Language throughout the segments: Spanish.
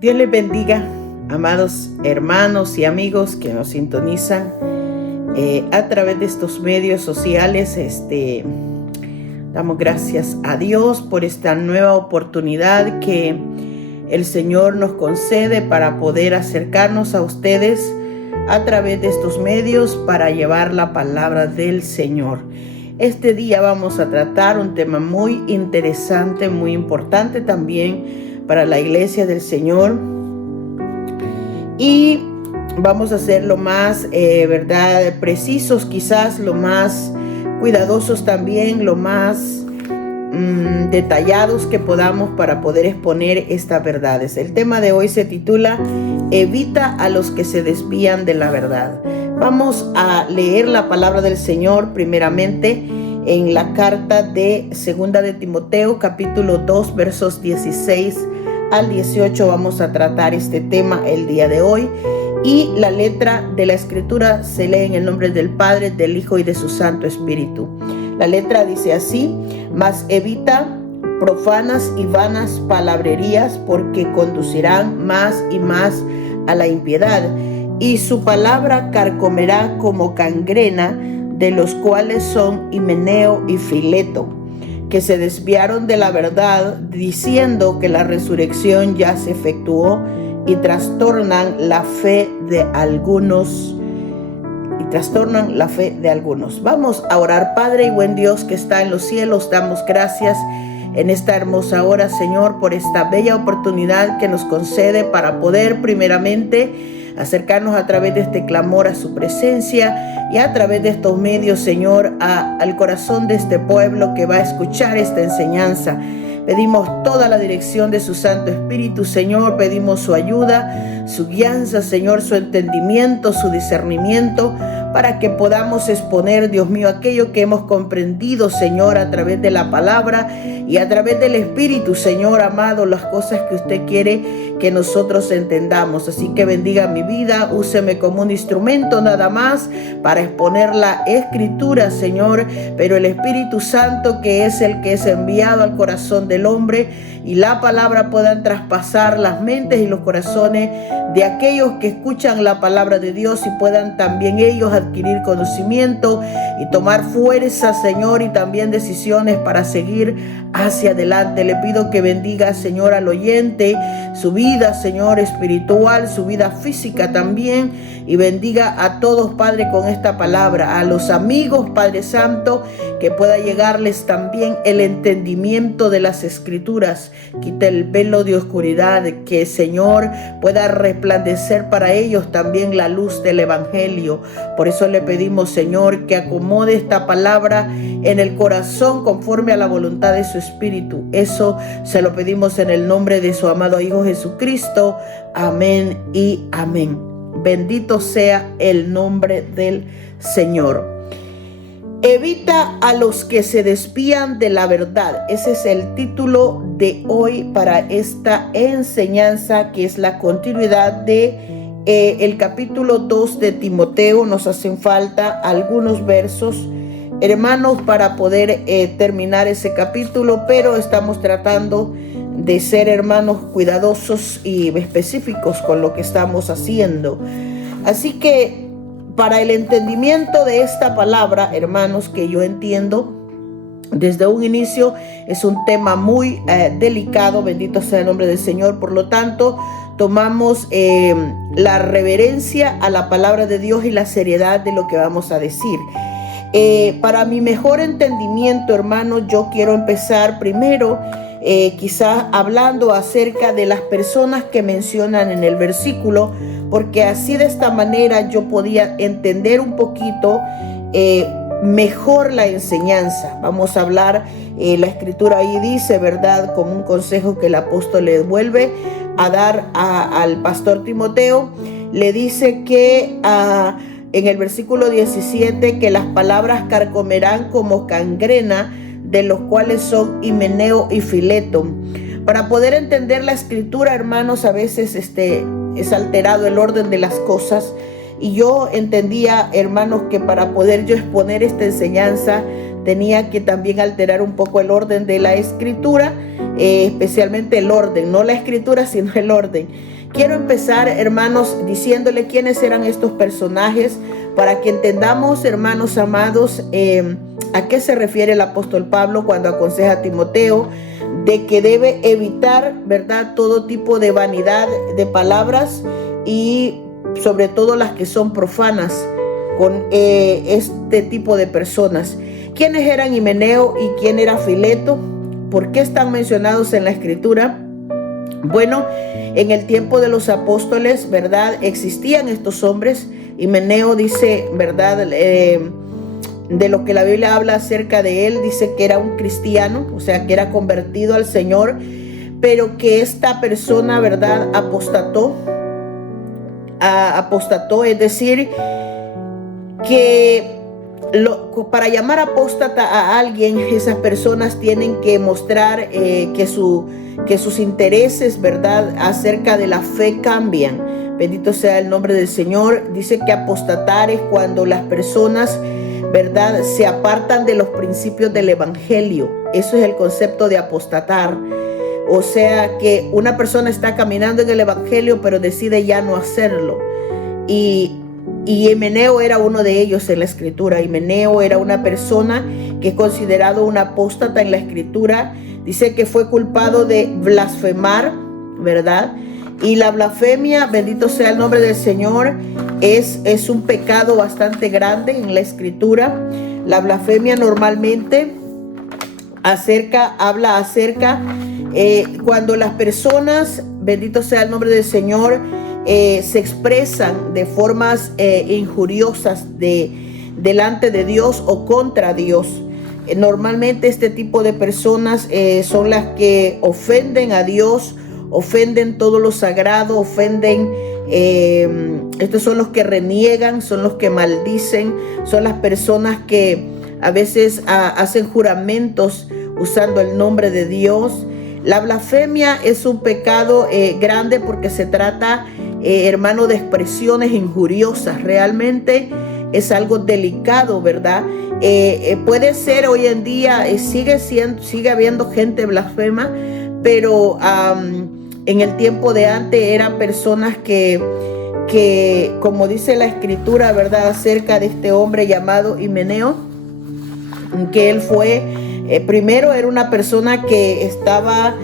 Dios les bendiga, amados hermanos y amigos que nos sintonizan a través de estos medios sociales. Damos gracias a Dios por esta nueva oportunidad que el Señor nos concede para poder acercarnos a ustedes a través de estos medios para llevar la palabra del Señor. Este día vamos a tratar un tema muy interesante, muy importante también para la iglesia del Señor, y vamos a ser lo más precisos, quizás lo más cuidadosos también, lo más detallados que podamos para poder exponer estas verdades. El tema de hoy se titula Evita a los que se desvían de la verdad. Vamos a leer la palabra del Señor primeramente en la carta de Segunda de Timoteo, capítulo 2, versos 16 al 18. Vamos a tratar este tema el día de hoy, y la letra de la escritura se lee en el nombre del Padre, del Hijo y de su Santo Espíritu. La letra dice así: mas evita profanas y vanas palabrerías, porque conducirán más y más a la impiedad, y su palabra carcomerá como gangrena, de los cuales son Himeneo y Fileto, que se desviaron de la verdad, diciendo que la resurrección ya se efectuó, y trastornan la fe de algunos. Vamos a orar. Padre y buen Dios que está en los cielos, damos gracias en esta hermosa hora, Señor, por esta bella oportunidad que nos concede para poder primeramente acercarnos a través de este clamor a su presencia, y a través de estos medios, Señor, al corazón de este pueblo que va a escuchar esta enseñanza. Pedimos toda la dirección de su Santo Espíritu, Señor. Pedimos su ayuda, su guianza, Señor, su entendimiento, su discernimiento, para que podamos exponer, Dios mío, aquello que hemos comprendido, Señor, a través de la palabra y a través del Espíritu, Señor amado, las cosas que usted quiere que nosotros entendamos. Así que bendiga mi vida, úseme como un instrumento nada más para exponer la Escritura, Señor, pero el Espíritu Santo, que es el que es enviado al corazón del hombre, y la palabra puedan traspasar las mentes y los corazones de aquellos que escuchan la palabra de Dios, y puedan también ellos adquirir conocimiento y tomar fuerza, Señor, y también decisiones para seguir hacia adelante. Le pido que bendiga, Señor, al oyente, su vida, Señor, espiritual, su vida física también, y bendiga a todos, Padre, con esta palabra. A los amigos, Padre Santo, que pueda llegarles también el entendimiento de las Escrituras. Quita el velo de oscuridad, que, Señor, pueda resplandecer para ellos también la luz del Evangelio. Por eso le pedimos, Señor, que acomode esta palabra en el corazón conforme a la voluntad de su Espíritu. Eso se lo pedimos en el nombre de su amado Hijo Jesucristo. Amén y amén. Bendito sea el nombre del Señor. Evita a los que se desvían de la verdad. Ese es el título de hoy para esta enseñanza, que es la continuidad de el capítulo 2 de Timoteo. Nos hacen falta algunos versos, hermanos, para poder terminar ese capítulo, pero estamos tratando de ser, hermanos, cuidadosos y específicos con lo que estamos haciendo. Así que para el entendimiento de esta palabra, hermanos, que yo entiendo desde un inicio es un tema muy delicado, bendito sea el nombre del Señor. Por lo tanto, tomamos la reverencia a la palabra de Dios y la seriedad de lo que vamos a decir. Para mi mejor entendimiento, hermanos, yo quiero empezar primero quizás hablando acerca de las personas que mencionan en el versículo, porque así, de esta manera, yo podía entender un poquito mejor la enseñanza. Vamos a hablar, la Escritura ahí dice, ¿verdad?, como un consejo que el apóstol le vuelve a dar al pastor Timoteo. Le dice que en el versículo 17, que las palabras carcomerán como gangrena, de los cuales son Himeneo y Fileto. Para poder entender la Escritura, hermanos, a veces es alterado el orden de las cosas, y yo entendía, hermanos, que para poder yo exponer esta enseñanza tenía que también alterar un poco el orden de la escritura, especialmente el orden, no la escritura, sino el orden. Quiero empezar, hermanos, diciéndole quiénes eran estos personajes para que entendamos, hermanos amados, a qué se refiere el apóstol Pablo cuando aconseja a Timoteo de que debe evitar, ¿verdad?, todo tipo de vanidad de palabras y sobre todo las que son profanas con este tipo de personas. ¿Quiénes eran Himeneo y quién era Fileto? ¿Por qué están mencionados en la escritura? Bueno, en el tiempo de los apóstoles, ¿verdad?, existían estos hombres. Himeneo dice, ¿verdad?, de lo que la Biblia habla acerca de él, dice que era un cristiano, o sea, que era convertido al Señor, pero que esta persona, ¿verdad?, apostató, es decir, que para llamar apóstata a alguien, esas personas tienen que mostrar que sus intereses, ¿verdad?, acerca de la fe cambian. Bendito sea el nombre del Señor. Dice que apostatar es cuando las personas, ¿verdad?, se apartan de los principios del evangelio. Eso es el concepto de apostatar. O sea que una persona está caminando en el evangelio, pero decide ya no hacerlo. Y Himeneo era uno de ellos en la escritura. Himeneo era una persona que es considerado un apóstata en la escritura. Dice que fue culpado de blasfemar, ¿verdad? Y la blasfemia, bendito sea el nombre del Señor, es un pecado bastante grande en la escritura. La blasfemia normalmente habla acerca cuando las personas, bendito sea el nombre del Señor, se expresan de formas injuriosas delante de Dios o contra Dios. Normalmente este tipo de personas son las que ofenden a Dios, ofenden todo lo sagrado, ofenden, estos son los que reniegan, son los que maldicen, son las personas que a veces hacen juramentos usando el nombre de Dios. La blasfemia es un pecado grande porque se trata, hermano, de expresiones injuriosas. Realmente es algo delicado, ¿verdad? Puede ser hoy en día, sigue habiendo gente blasfema, pero en el tiempo de antes eran personas que, como dice la escritura, ¿verdad?, acerca de este hombre llamado Himeneo, que él fue, primero era una persona que estaba,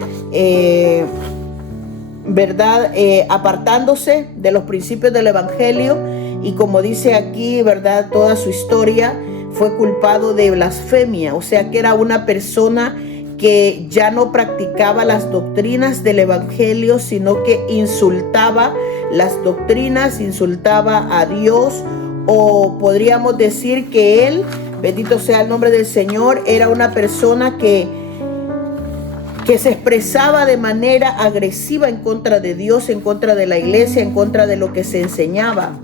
¿verdad?, apartándose de los principios del evangelio, y como dice aquí, ¿verdad?, toda su historia, fue culpado de blasfemia, o sea que era una persona que ya no practicaba las doctrinas del evangelio, sino que insultaba las doctrinas, insultaba a Dios, o podríamos decir que él, bendito sea el nombre del Señor, era una persona que se expresaba de manera agresiva en contra de Dios, en contra de la iglesia, en contra de lo que se enseñaba.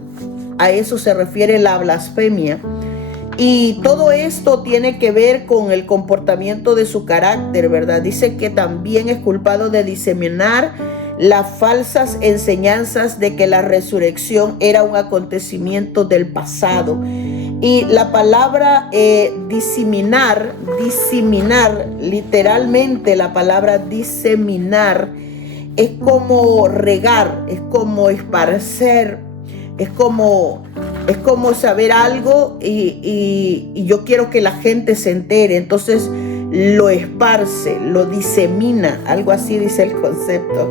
A eso se refiere la blasfemia. Y todo esto tiene que ver con el comportamiento de su carácter, ¿verdad? Dice que también es culpado de diseminar las falsas enseñanzas de que la resurrección era un acontecimiento del pasado. Y la palabra diseminar, literalmente la palabra diseminar es como regar, es como esparcer, es como saber algo y yo quiero que la gente se entere, entonces lo esparce, lo disemina, algo así dice el concepto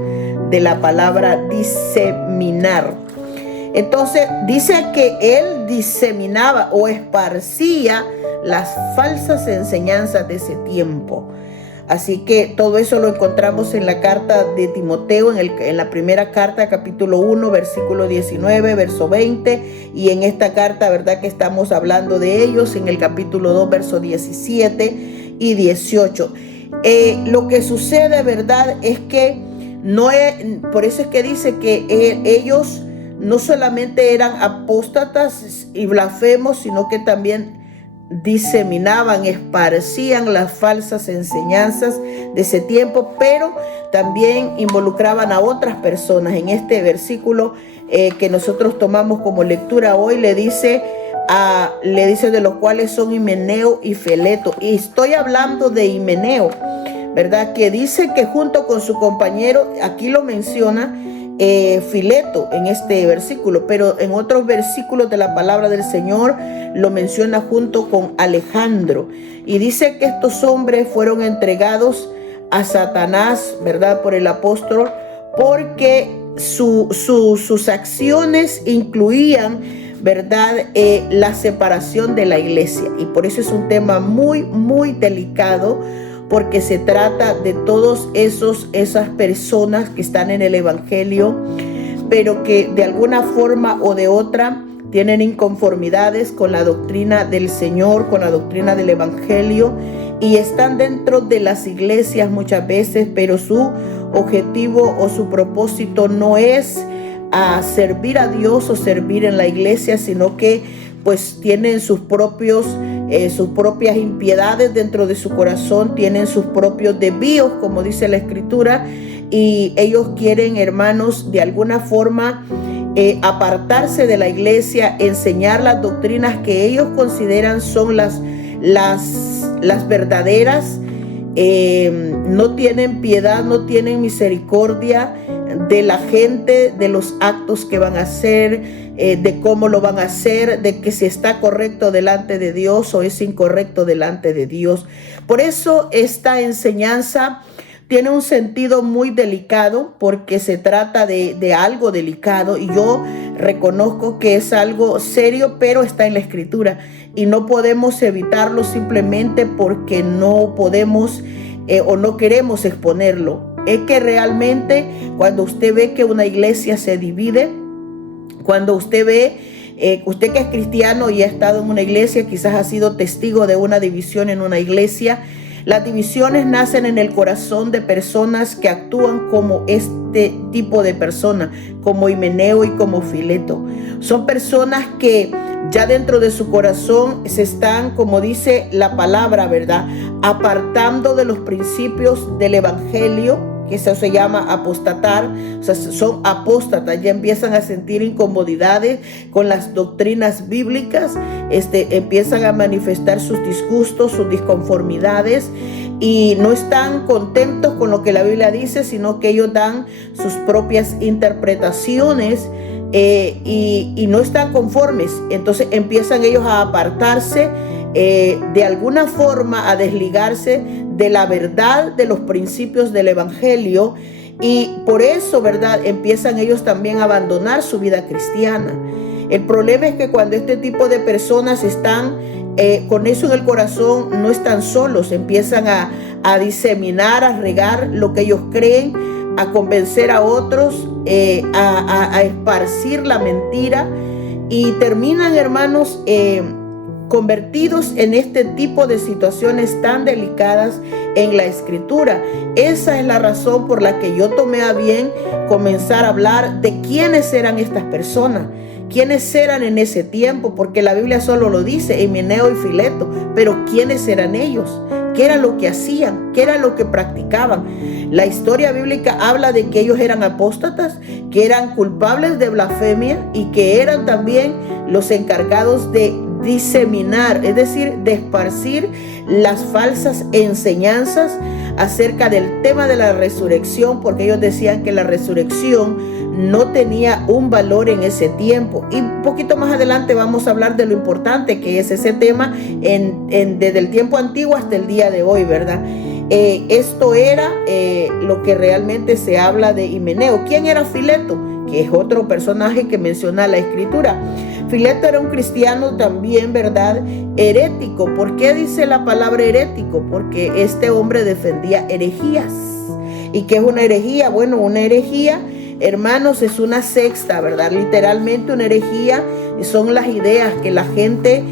de la palabra diseminar. Entonces dice que él diseminaba o esparcía las falsas enseñanzas de ese tiempo. Así que todo eso lo encontramos en la carta de Timoteo, en la primera carta, capítulo 1, versículo 19, verso 20. Y en esta carta, ¿verdad?, que estamos hablando de ellos, en el capítulo 2, verso 17 y 18. Lo que sucede, ¿verdad?, es que por eso es que dice que ellos no solamente eran apóstatas y blasfemos, sino que también diseminaban, esparcían las falsas enseñanzas de ese tiempo, pero también involucraban a otras personas. En este versículo que nosotros tomamos como lectura hoy, le dice le dice, de los cuales son Himeneo y Fileto. Y estoy hablando de Himeneo, ¿verdad? Que dice que junto con su compañero, aquí lo menciona Fileto en este versículo, pero en otros versículos de la palabra del Señor lo menciona junto con Alejandro. Y dice que estos hombres fueron entregados a Satanás, ¿verdad? Por el apóstol, porque sus acciones incluían, ¿verdad? La separación de la iglesia. Y por eso es un tema muy, muy delicado, porque se trata de todas esas personas que están en el evangelio, pero que de alguna forma o de otra tienen inconformidades con la doctrina del Señor, con la doctrina del evangelio, y están dentro de las iglesias muchas veces, pero su objetivo o su propósito no es servir a Dios o servir en la iglesia, sino que pues tienen sus propias impiedades dentro de su corazón, tienen sus propios desvíos, como dice la Escritura, y ellos quieren, hermanos, de alguna forma apartarse de la iglesia, enseñar las doctrinas que ellos consideran son las verdaderas. No tienen piedad, no tienen misericordia de la gente, de los actos que van a hacer, de cómo lo van a hacer, de que si está correcto delante de Dios o es incorrecto delante de Dios. Por eso esta enseñanza tiene un sentido muy delicado, porque se trata de algo delicado, y yo reconozco que es algo serio, pero está en la Escritura y no podemos evitarlo simplemente porque no podemos o no queremos exponerlo. Es que realmente cuando usted ve que una iglesia se divide, cuando usted ve, usted que es cristiano y ha estado en una iglesia, quizás ha sido testigo de una división en una iglesia. Las divisiones nacen en el corazón de personas que actúan como este tipo de personas, como Himeneo y como Fileto. Son personas que ya dentro de su corazón se están, como dice la palabra, ¿verdad?, apartando de los principios del evangelio, que eso se llama apostatar. O sea, son apóstatas, ya empiezan a sentir incomodidades con las doctrinas bíblicas, empiezan a manifestar sus disgustos, sus disconformidades, y no están contentos con lo que la Biblia dice, sino que ellos dan sus propias interpretaciones y no están conformes. Entonces empiezan ellos a apartarse, de alguna forma a desligarse de la verdad, de los principios del evangelio, y por eso, ¿verdad?, empiezan ellos también a abandonar su vida cristiana. El problema es que cuando este tipo de personas están con eso en el corazón, no están solos, empiezan a diseminar, a regar lo que ellos creen, a convencer a otros, a esparcir la mentira, y terminan, hermanos, convertidos en este tipo de situaciones tan delicadas en la Escritura. Esa es la razón por la que yo tomé a bien comenzar a hablar de quiénes eran estas personas, quiénes eran en ese tiempo, porque la Biblia solo lo dice, Himeneo y Fileto, pero quiénes eran ellos, qué era lo que hacían, qué era lo que practicaban. La historia bíblica habla de que ellos eran apóstatas, que eran culpables de blasfemia y que eran también los encargados de diseminar, es decir, de esparcir las falsas enseñanzas acerca del tema de la resurrección, porque ellos decían que la resurrección no tenía un valor en ese tiempo. Y un poquito más adelante vamos a hablar de lo importante que es ese tema desde el tiempo antiguo hasta el día de hoy, ¿verdad? Esto era lo que realmente se habla de Himeneo. ¿Quién era Fileto? Que es otro personaje que menciona la Escritura. Fileto era un cristiano también, ¿verdad?, herético. ¿Por qué dice la palabra herético? Porque este hombre defendía herejías. ¿Y qué es una herejía? Bueno, una herejía, hermanos, es una secta, ¿verdad? Literalmente una herejía son las ideas que la gente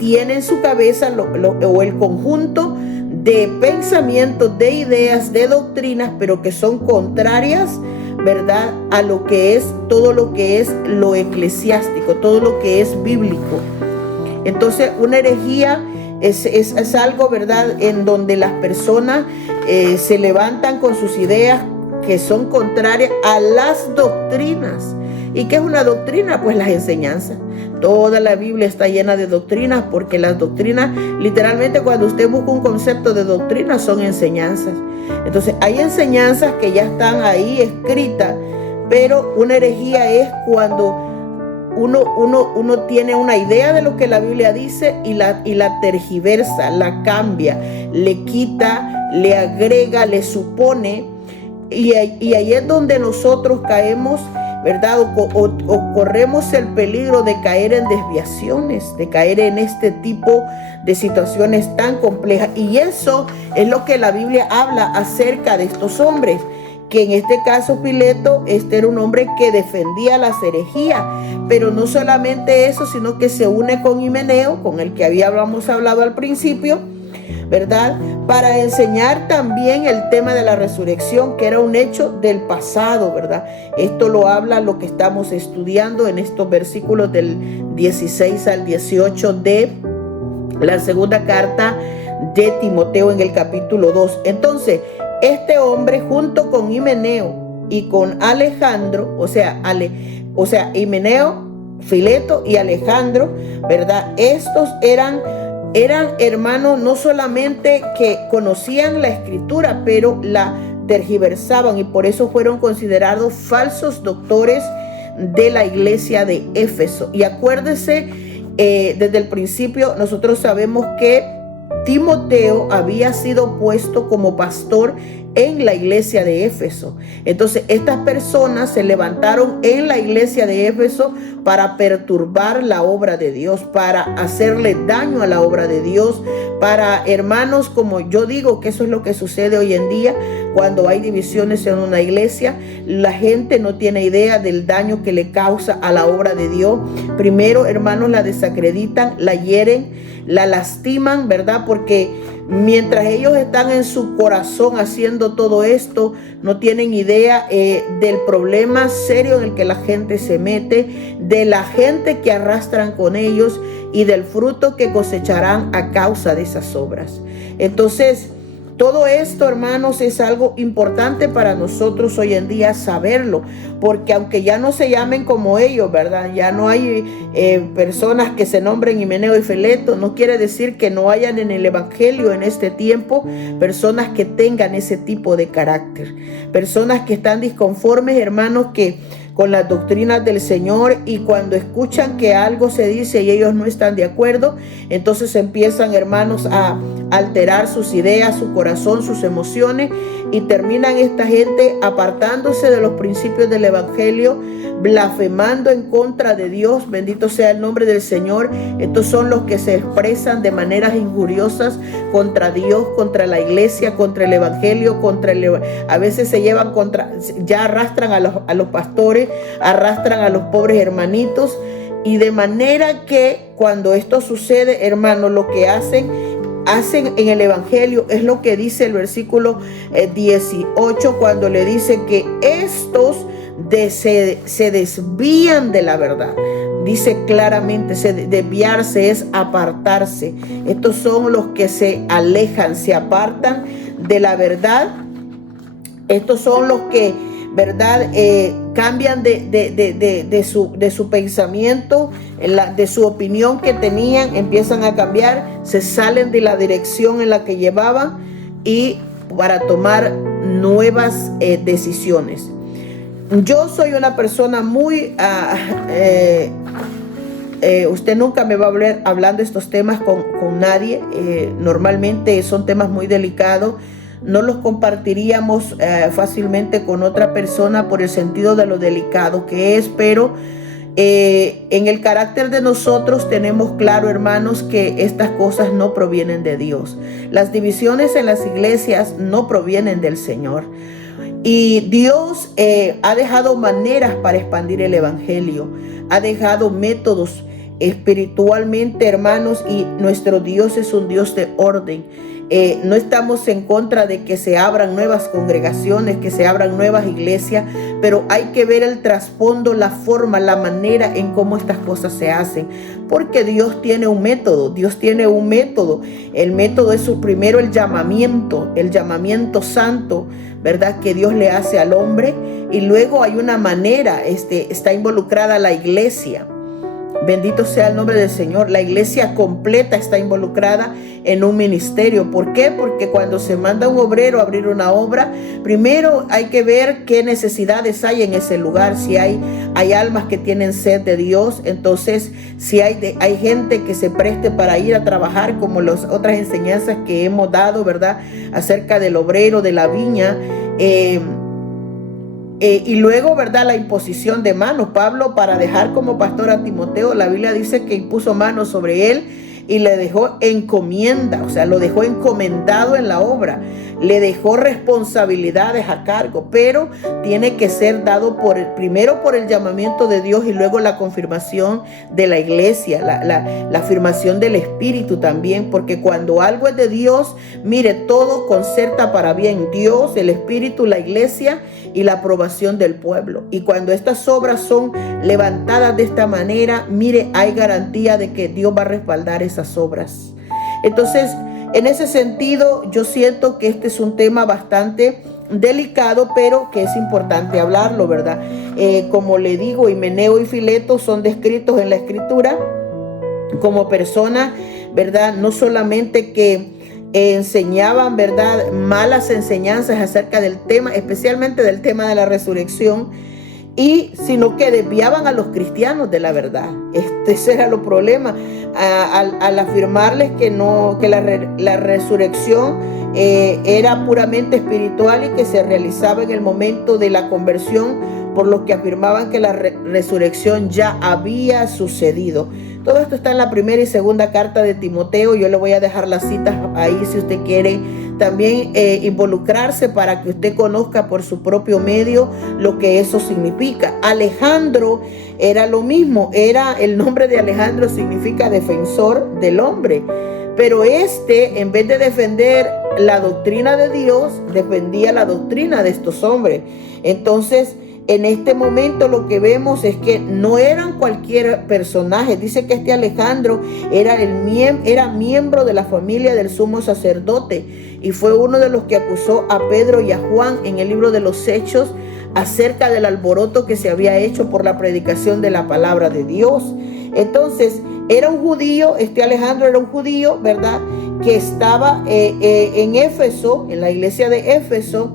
tiene en su cabeza, o el conjunto de pensamientos, de ideas, de doctrinas, pero que son contrarias, ¿verdad?, a lo que es todo lo que es lo eclesiástico, todo lo que es bíblico. Entonces, una herejía es algo, ¿verdad?, en donde las personas se levantan con sus ideas que son contrarias a las doctrinas ¿Y qué es una doctrina? Pues las enseñanzas. Toda la Biblia está llena de doctrinas, porque las doctrinas, literalmente cuando usted busca un concepto de doctrina, son enseñanzas. Entonces hay enseñanzas que ya están ahí escritas, pero una herejía es cuando uno tiene una idea de lo que la Biblia dice y la tergiversa, la cambia, le quita, le agrega, le supone, y ahí es donde nosotros caemos, ¿verdad? O corremos el peligro de caer en desviaciones, de caer en este tipo de situaciones tan complejas. Y eso es lo que la Biblia habla acerca de estos hombres, que en este caso Pileto, este era un hombre que defendía las herejías, pero no solamente eso, sino que se une con Himeneo, con el que habíamos hablado al principio, ¿verdad? Para enseñar también el tema de la resurrección, que era un hecho del pasado, ¿verdad? Esto lo habla lo que estamos estudiando en estos versículos del 16 al 18 de la segunda carta de Timoteo en el capítulo 2. Entonces, este hombre junto con Himeneo y con Alejandro, o sea, Himeneo, Fileto y Alejandro, ¿verdad? Estos eran hermanos no solamente que conocían la escritura, pero la tergiversaban, y por eso fueron considerados falsos doctores de la iglesia de Éfeso. Y acuérdese, desde el principio nosotros sabemos que Timoteo había sido puesto como pastor en la iglesia de Éfeso. Entonces estas personas se levantaron en la iglesia de Éfeso para perturbar la obra de Dios, para hacerle daño a la obra de Dios, para, hermanos, como yo digo que eso es lo que sucede hoy en día cuando hay divisiones en una iglesia. La gente no tiene idea del daño que le causa a la obra de Dios. Primero, hermanos, la desacreditan, la hieren, la lastiman, ¿verdad? Porque mientras ellos están en su corazón haciendo todo esto, no tienen idea del problema serio en el que la gente se mete, de la gente que arrastran con ellos y del fruto que cosecharán a causa de esas obras. Entonces, todo esto, hermanos, es algo importante para nosotros hoy en día saberlo, porque aunque ya no se llamen como ellos, ¿verdad? Ya no hay personas que se nombren Himeneo y Fileto, no quiere decir que no hayan en el evangelio en este tiempo personas que tengan ese tipo de carácter, personas que están disconformes, hermanos, que con las doctrinas del Señor, y cuando escuchan que algo se dice y ellos no están de acuerdo, entonces empiezan, hermanos, a alterar sus ideas, su corazón, sus emociones, y terminan esta gente apartándose de los principios del evangelio, blasfemando en contra de Dios. Bendito sea el nombre del Señor. Estos son los que se expresan de maneras injuriosas contra Dios, contra la iglesia, contra el evangelio, a veces se llevan ya arrastran a los pastores, arrastran a los pobres hermanitos, y de manera que cuando esto sucede, hermanos, lo que hacen en el evangelio es lo que dice el versículo 18, cuando le dice que estos se desvían de la verdad. Dice claramente, desviarse es apartarse. Estos son los que se alejan, se apartan de la verdad. Estos son los que, ¿verdad? Cambian de su pensamiento, de su opinión que tenían, empiezan a cambiar, se salen de la dirección en la que llevaban y para tomar nuevas decisiones. Yo soy una persona muy... usted nunca me va a hablar hablando de estos temas con nadie. Normalmente son temas muy delicados. No los compartiríamos fácilmente con otra persona por el sentido de lo delicado que es, pero en el carácter de nosotros tenemos claro, hermanos, que estas cosas no provienen de Dios. Las divisiones en las iglesias no provienen del Señor. Y Dios ha dejado maneras para expandir el evangelio, ha dejado métodos espiritualmente, hermanos, y nuestro Dios es un Dios de orden. No estamos en contra de que se abran nuevas congregaciones, que se abran nuevas iglesias, pero hay que ver el trasfondo, la forma, la manera en cómo estas cosas se hacen, porque Dios tiene un método, El método es primero el llamamiento santo, ¿verdad?, que Dios le hace al hombre. Y luego hay una manera, está involucrada la iglesia. Bendito sea el nombre del Señor. La iglesia completa está involucrada en un ministerio. ¿Por qué? Porque cuando se manda un obrero a abrir una obra, primero hay que ver qué necesidades hay en ese lugar. Si hay almas que tienen sed de Dios, entonces si hay gente que se preste para ir a trabajar, como las otras enseñanzas que hemos dado, ¿verdad?, acerca del obrero, de la viña. Y luego, ¿verdad?, la imposición de manos. Pablo, para dejar como pastor a Timoteo, la Biblia dice que impuso manos sobre él y le dejó encomienda, o sea, lo dejó encomendado en la obra, le dejó responsabilidades a cargo, pero tiene que ser dado primero por el llamamiento de Dios y luego la confirmación de la iglesia, la afirmación del Espíritu también, porque cuando algo es de Dios, mire, todo concerta para bien. Dios, el Espíritu, la iglesia y la aprobación del pueblo. Y cuando estas obras son levantadas de esta manera, mire, hay garantía de que Dios va a respaldar esas obras. Entonces, en ese sentido, yo siento que este es un tema bastante delicado, pero que es importante hablarlo, ¿verdad? Como le digo, Himeneo y Fileto son descritos en la Escritura como personas, ¿verdad?, no solamente que enseñaban, ¿verdad?, malas enseñanzas acerca del tema, especialmente del tema de la resurrección, sino que desviaban a los cristianos de la verdad. Ese era el problema, al afirmarles que la resurrección era puramente espiritual y que se realizaba en el momento de la conversión, por lo que afirmaban que la resurrección ya había sucedido. Todo esto está en la primera y segunda carta de Timoteo. Yo le voy a dejar las citas ahí si usted quiere también involucrarse, para que usted conozca por su propio medio lo que eso significa. Alejandro era lo mismo. El nombre de Alejandro significa defensor del hombre. Pero en vez de defender la doctrina de Dios, defendía la doctrina de estos hombres. Entonces, en este momento lo que vemos es que no eran cualquier personaje. Dice que Alejandro era miembro de la familia del sumo sacerdote y fue uno de los que acusó a Pedro y a Juan en el libro de los Hechos acerca del alboroto que se había hecho por la predicación de la palabra de Dios. Entonces, era un judío, Alejandro era un judío, ¿verdad?, que estaba en Éfeso, en la iglesia de Éfeso,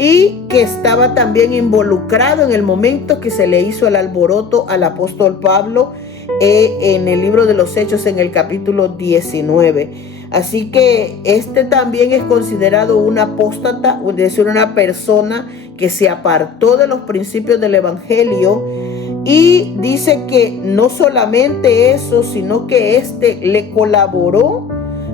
y que estaba también involucrado en el momento que se le hizo el alboroto al apóstol Pablo en el libro de los Hechos, en el capítulo 19. Así que también es considerado un apóstata, es decir, una persona que se apartó de los principios del evangelio. Y dice que no solamente eso, sino que le colaboró,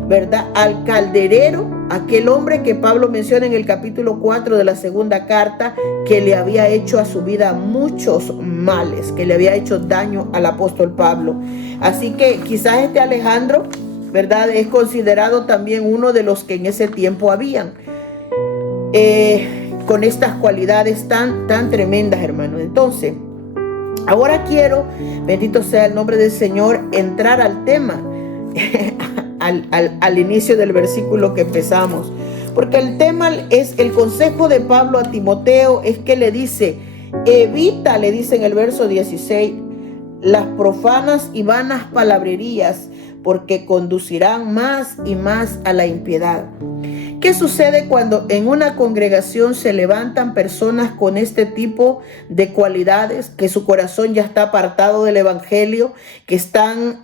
¿verdad?, al calderero, aquel hombre que Pablo menciona en el capítulo 4 de la segunda carta, que le había hecho a su vida muchos males, que le había hecho daño al apóstol Pablo. Así que quizás Alejandro, ¿verdad?, es considerado también uno de los que en ese tiempo habían, con estas cualidades tan tremendas, hermanos. Entonces, ahora quiero, bendito sea el nombre del Señor, entrar al tema, al inicio del versículo que empezamos, porque el tema es el consejo de Pablo a Timoteo. Es que le dice, evita, le dice en el verso 16, las profanas y vanas palabrerías, porque conducirán más y más a la impiedad. ¿Qué sucede cuando en una congregación se levantan personas con este tipo de cualidades, que su corazón ya está apartado del evangelio, que están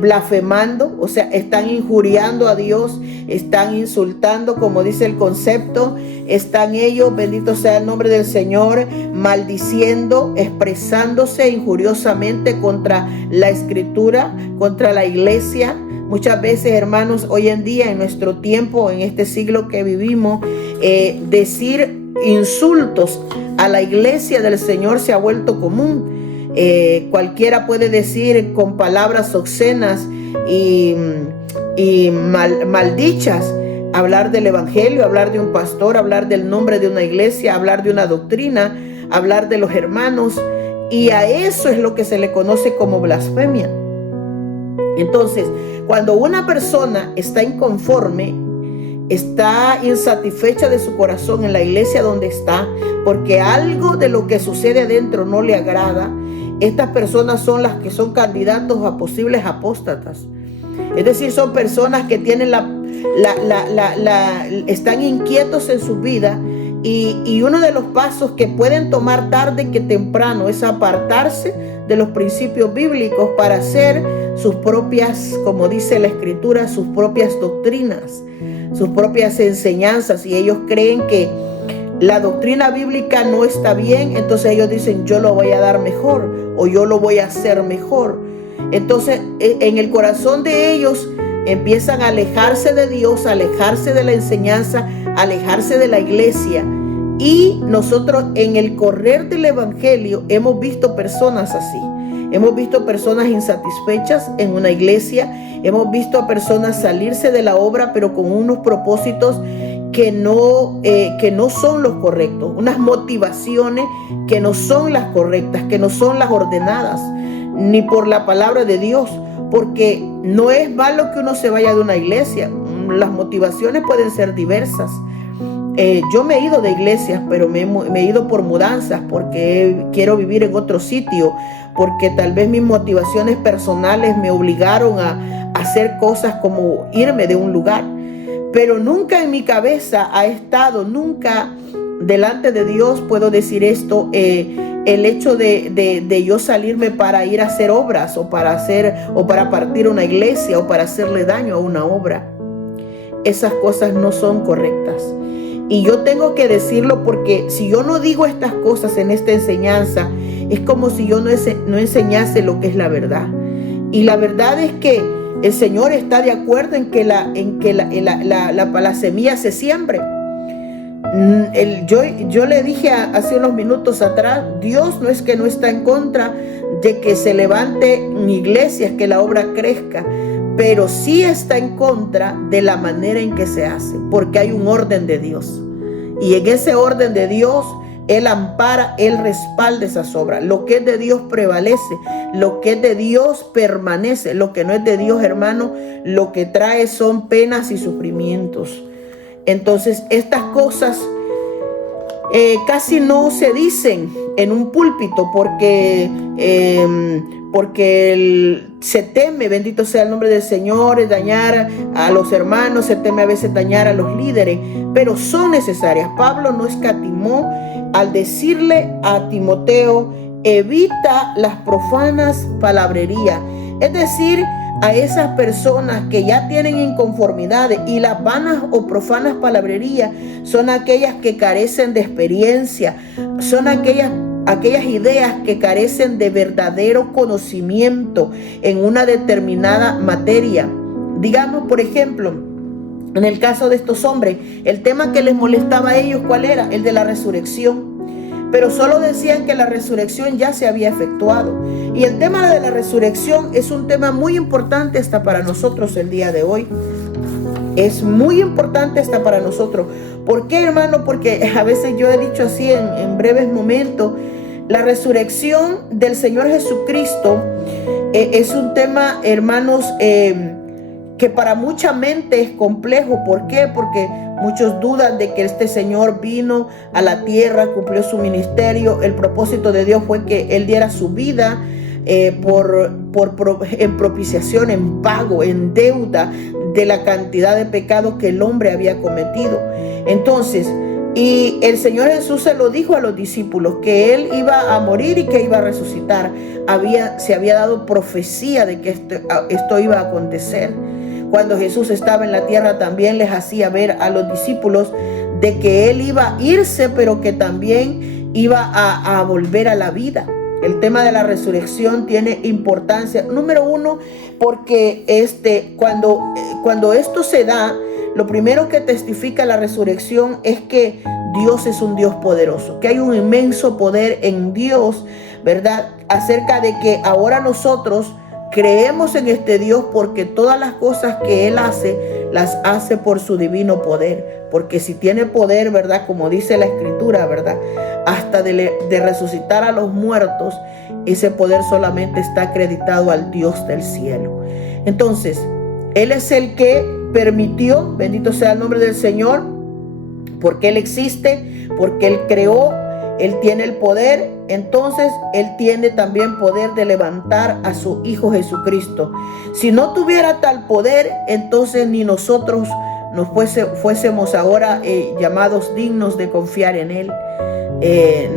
blasfemando, o sea, están injuriando a Dios, están insultando, como dice el concepto, están ellos, bendito sea el nombre del Señor, maldiciendo, expresándose injuriosamente contra la Escritura, contra la iglesia? Muchas veces, hermanos, hoy en día, en nuestro tiempo, en este siglo que vivimos, decir insultos a la iglesia del Señor se ha vuelto común. Cualquiera puede decir con palabras obscenas y maldichas, hablar del evangelio, hablar de un pastor, hablar del nombre de una iglesia, hablar de una doctrina, hablar de los hermanos, y a eso es lo que se le conoce como blasfemia. Entonces, cuando una persona está inconforme, está insatisfecha de su corazón en la iglesia donde está, porque algo de lo que sucede adentro no le agrada, estas personas son las que son candidatos a posibles apóstatas. Es decir, son personas que tienen están inquietos en su vida, y uno de los pasos que pueden tomar tarde que temprano es apartarse de los principios bíblicos para hacer sus propias, como dice la Escritura, sus propias doctrinas, sus propias enseñanzas, y ellos creen que la doctrina bíblica no está bien, entonces ellos dicen yo lo voy a dar mejor o yo lo voy a hacer mejor. Entonces en el corazón de ellos empiezan a alejarse de Dios, a alejarse de la enseñanza, a alejarse de la iglesia. Y nosotros en el correr del evangelio hemos visto personas así. Hemos visto personas insatisfechas en una iglesia, hemos visto a personas salirse de la obra, pero con unos propósitos que no son los correctos, unas motivaciones que no son las correctas, que no son las ordenadas, ni por la palabra de Dios, porque no es malo que uno se vaya de una iglesia. Las motivaciones pueden ser diversas. Yo me he ido de iglesias, pero me he ido por mudanzas, porque quiero vivir en otro sitio, porque tal vez mis motivaciones personales me obligaron a hacer cosas como irme de un lugar. Pero nunca en mi cabeza ha estado, nunca delante de Dios puedo decir esto, el hecho de yo salirme para ir a hacer obras o para partir una iglesia o para hacerle daño a una obra. Esas cosas no son correctas. Y yo tengo que decirlo, porque si yo no digo estas cosas en esta enseñanza, es como si yo no enseñase lo que es la verdad. Y la verdad es que el Señor está de acuerdo en que la semilla se siembre. Yo le dije hace unos minutos atrás, Dios no es que no está en contra de que se levanten iglesias, que la obra crezca, pero sí está en contra de la manera en que se hace, porque hay un orden de Dios. Y en ese orden de Dios, Él ampara, Él respalda esas obras. Lo que es de Dios prevalece, lo que es de Dios permanece. Lo que no es de Dios, hermano, lo que trae son penas y sufrimientos. Entonces, estas cosas casi no se dicen en un púlpito, porque se teme, bendito sea el nombre del Señor, dañar a los hermanos, se teme a veces dañar a los líderes, pero son necesarias. Pablo no escatimó al decirle a Timoteo, evita las profanas palabrerías, es decir, a esas personas que ya tienen inconformidades. Y las vanas o profanas palabrerías son aquellas que carecen de experiencia, son aquellas ideas que carecen de verdadero conocimiento en una determinada materia. Digamos, por ejemplo, en el caso de estos hombres, el tema que les molestaba a ellos, ¿cuál era? El de la resurrección. Pero solo decían que la resurrección ya se había efectuado. Y el tema de la resurrección es un tema muy importante hasta para nosotros el día de hoy. Es muy importante hasta para nosotros. ¿Por qué, hermano? Porque a veces yo he dicho así en breves momentos, la resurrección del Señor Jesucristo es un tema, hermanos, que para mucha mente es complejo. ¿Por qué? Porque muchos dudan de que este Señor vino a la tierra, cumplió su ministerio. El propósito de Dios fue que Él diera su vida en propiciación, en pago, en deuda de la cantidad de pecados que el hombre había cometido. Entonces, y el Señor Jesús se lo dijo a los discípulos, que Él iba a morir y que iba a resucitar. Se había dado profecía de que esto iba a acontecer. Cuando Jesús estaba en la tierra, también les hacía ver a los discípulos de que Él iba a irse, pero que también iba a volver a la vida. El tema de la resurrección tiene importancia. Número uno, porque cuando esto se da, lo primero que testifica la resurrección es que Dios es un Dios poderoso, que hay un inmenso poder en Dios, ¿verdad? Acerca de que ahora nosotros creemos en este Dios, porque todas las cosas que Él hace, las hace por su divino poder. Porque si tiene poder, ¿verdad? Como dice la Escritura, ¿verdad? Hasta de resucitar a los muertos, ese poder solamente está acreditado al Dios del cielo. Entonces, Él es el que permitió, bendito sea el nombre del Señor, porque Él existe, porque Él creó, Él tiene el poder. Entonces Él tiene también poder de levantar a su Hijo Jesucristo. Si no tuviera tal poder, entonces ni nosotros nos fuésemos ahora llamados dignos de confiar en Él.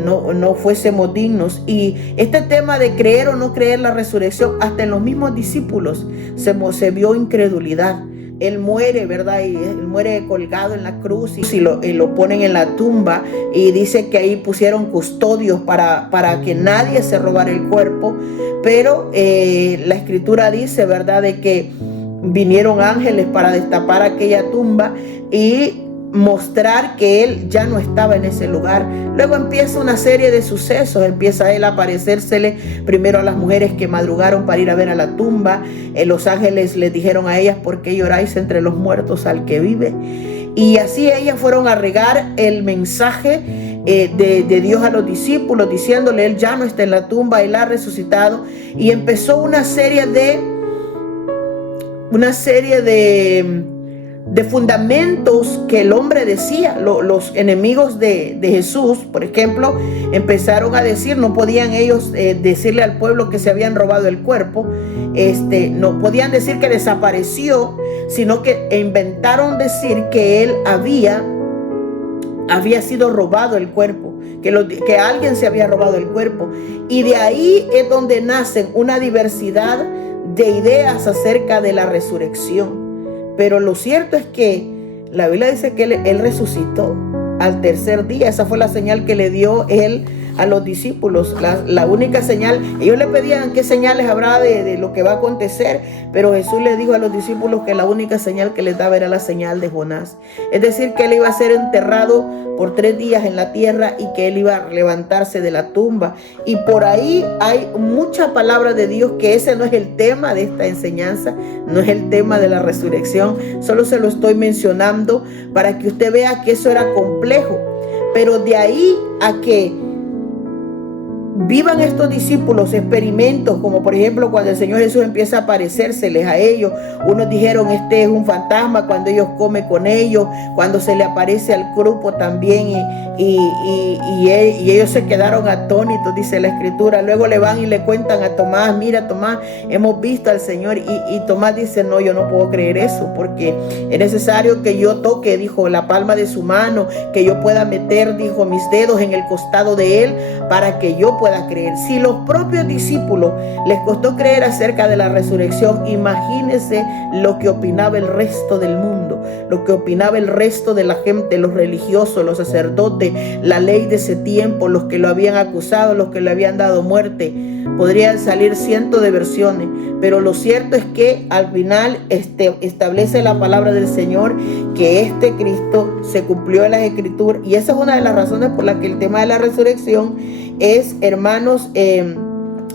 No fuésemos dignos. Y este tema de creer o no creer la resurrección, hasta en los mismos discípulos se vio incredulidad. Él muere, ¿verdad? Y él muere colgado en la cruz y lo ponen en la tumba, y dice que ahí pusieron custodios para que nadie se robara el cuerpo. Pero la escritura dice, ¿verdad?, de que vinieron ángeles para destapar aquella tumba y mostrar que él ya no estaba en ese lugar. Luego empieza una serie de sucesos. Empieza él a aparecérsele primero a las mujeres que madrugaron para ir a ver a la tumba. Los ángeles les dijeron a ellas: ¿por qué lloráis entre los muertos al que vive? Y así ellas fueron a regar el mensaje de Dios a los discípulos, diciéndole: Él ya no está en la tumba, Él ha resucitado. Y empezó una serie de fundamentos que el hombre decía. Los enemigos de Jesús, por ejemplo, empezaron a decir, no podían ellos decirle al pueblo que se habían robado el cuerpo, no podían decir que desapareció, sino que inventaron decir que él había sido robado el cuerpo, que alguien se había robado el cuerpo. Y de ahí es donde nacen una diversidad de ideas acerca de la resurrección. Pero lo cierto es que la Biblia dice que él resucitó al tercer día. Esa fue la señal que le dio él a los discípulos, la única señal. Ellos le pedían qué señales habrá de lo que va a acontecer, pero Jesús le dijo a los discípulos que la única señal que les daba era la señal de Jonás. Es decir, que él iba a ser enterrado por 3 días en la tierra y que él iba a levantarse de la tumba. Y por ahí hay mucha palabra de Dios, que ese no es el tema de esta enseñanza, no es el tema de la resurrección. Solo se lo estoy mencionando para que usted vea que eso era complejo. Pero de ahí a que vivan estos discípulos experimentos, como por ejemplo cuando el Señor Jesús empieza a aparecérseles a ellos. Unos dijeron: este es un fantasma, cuando ellos comen con ellos, cuando se le aparece al grupo también, y ellos se quedaron atónitos, dice la escritura. Luego le van y le cuentan a Tomás: mira, Tomás, hemos visto al Señor. Y Tomás dice: no, yo no puedo creer eso, porque es necesario que yo toque, dijo, la palma de su mano, que yo pueda meter, dijo, mis dedos en el costado de él, para que yo pueda creer. Si los propios discípulos les costó creer acerca de la resurrección, imagínense lo que opinaba el resto del mundo, lo que opinaba el resto de la gente, los religiosos, los sacerdotes, la ley de ese tiempo, los que lo habían acusado, los que le habían dado muerte. Podrían salir cientos de versiones, pero lo cierto es que al final establece la palabra del Señor que este Cristo se cumplió en las Escrituras. Y esa es una de las razones por las que el tema de la resurrección es, hermanos,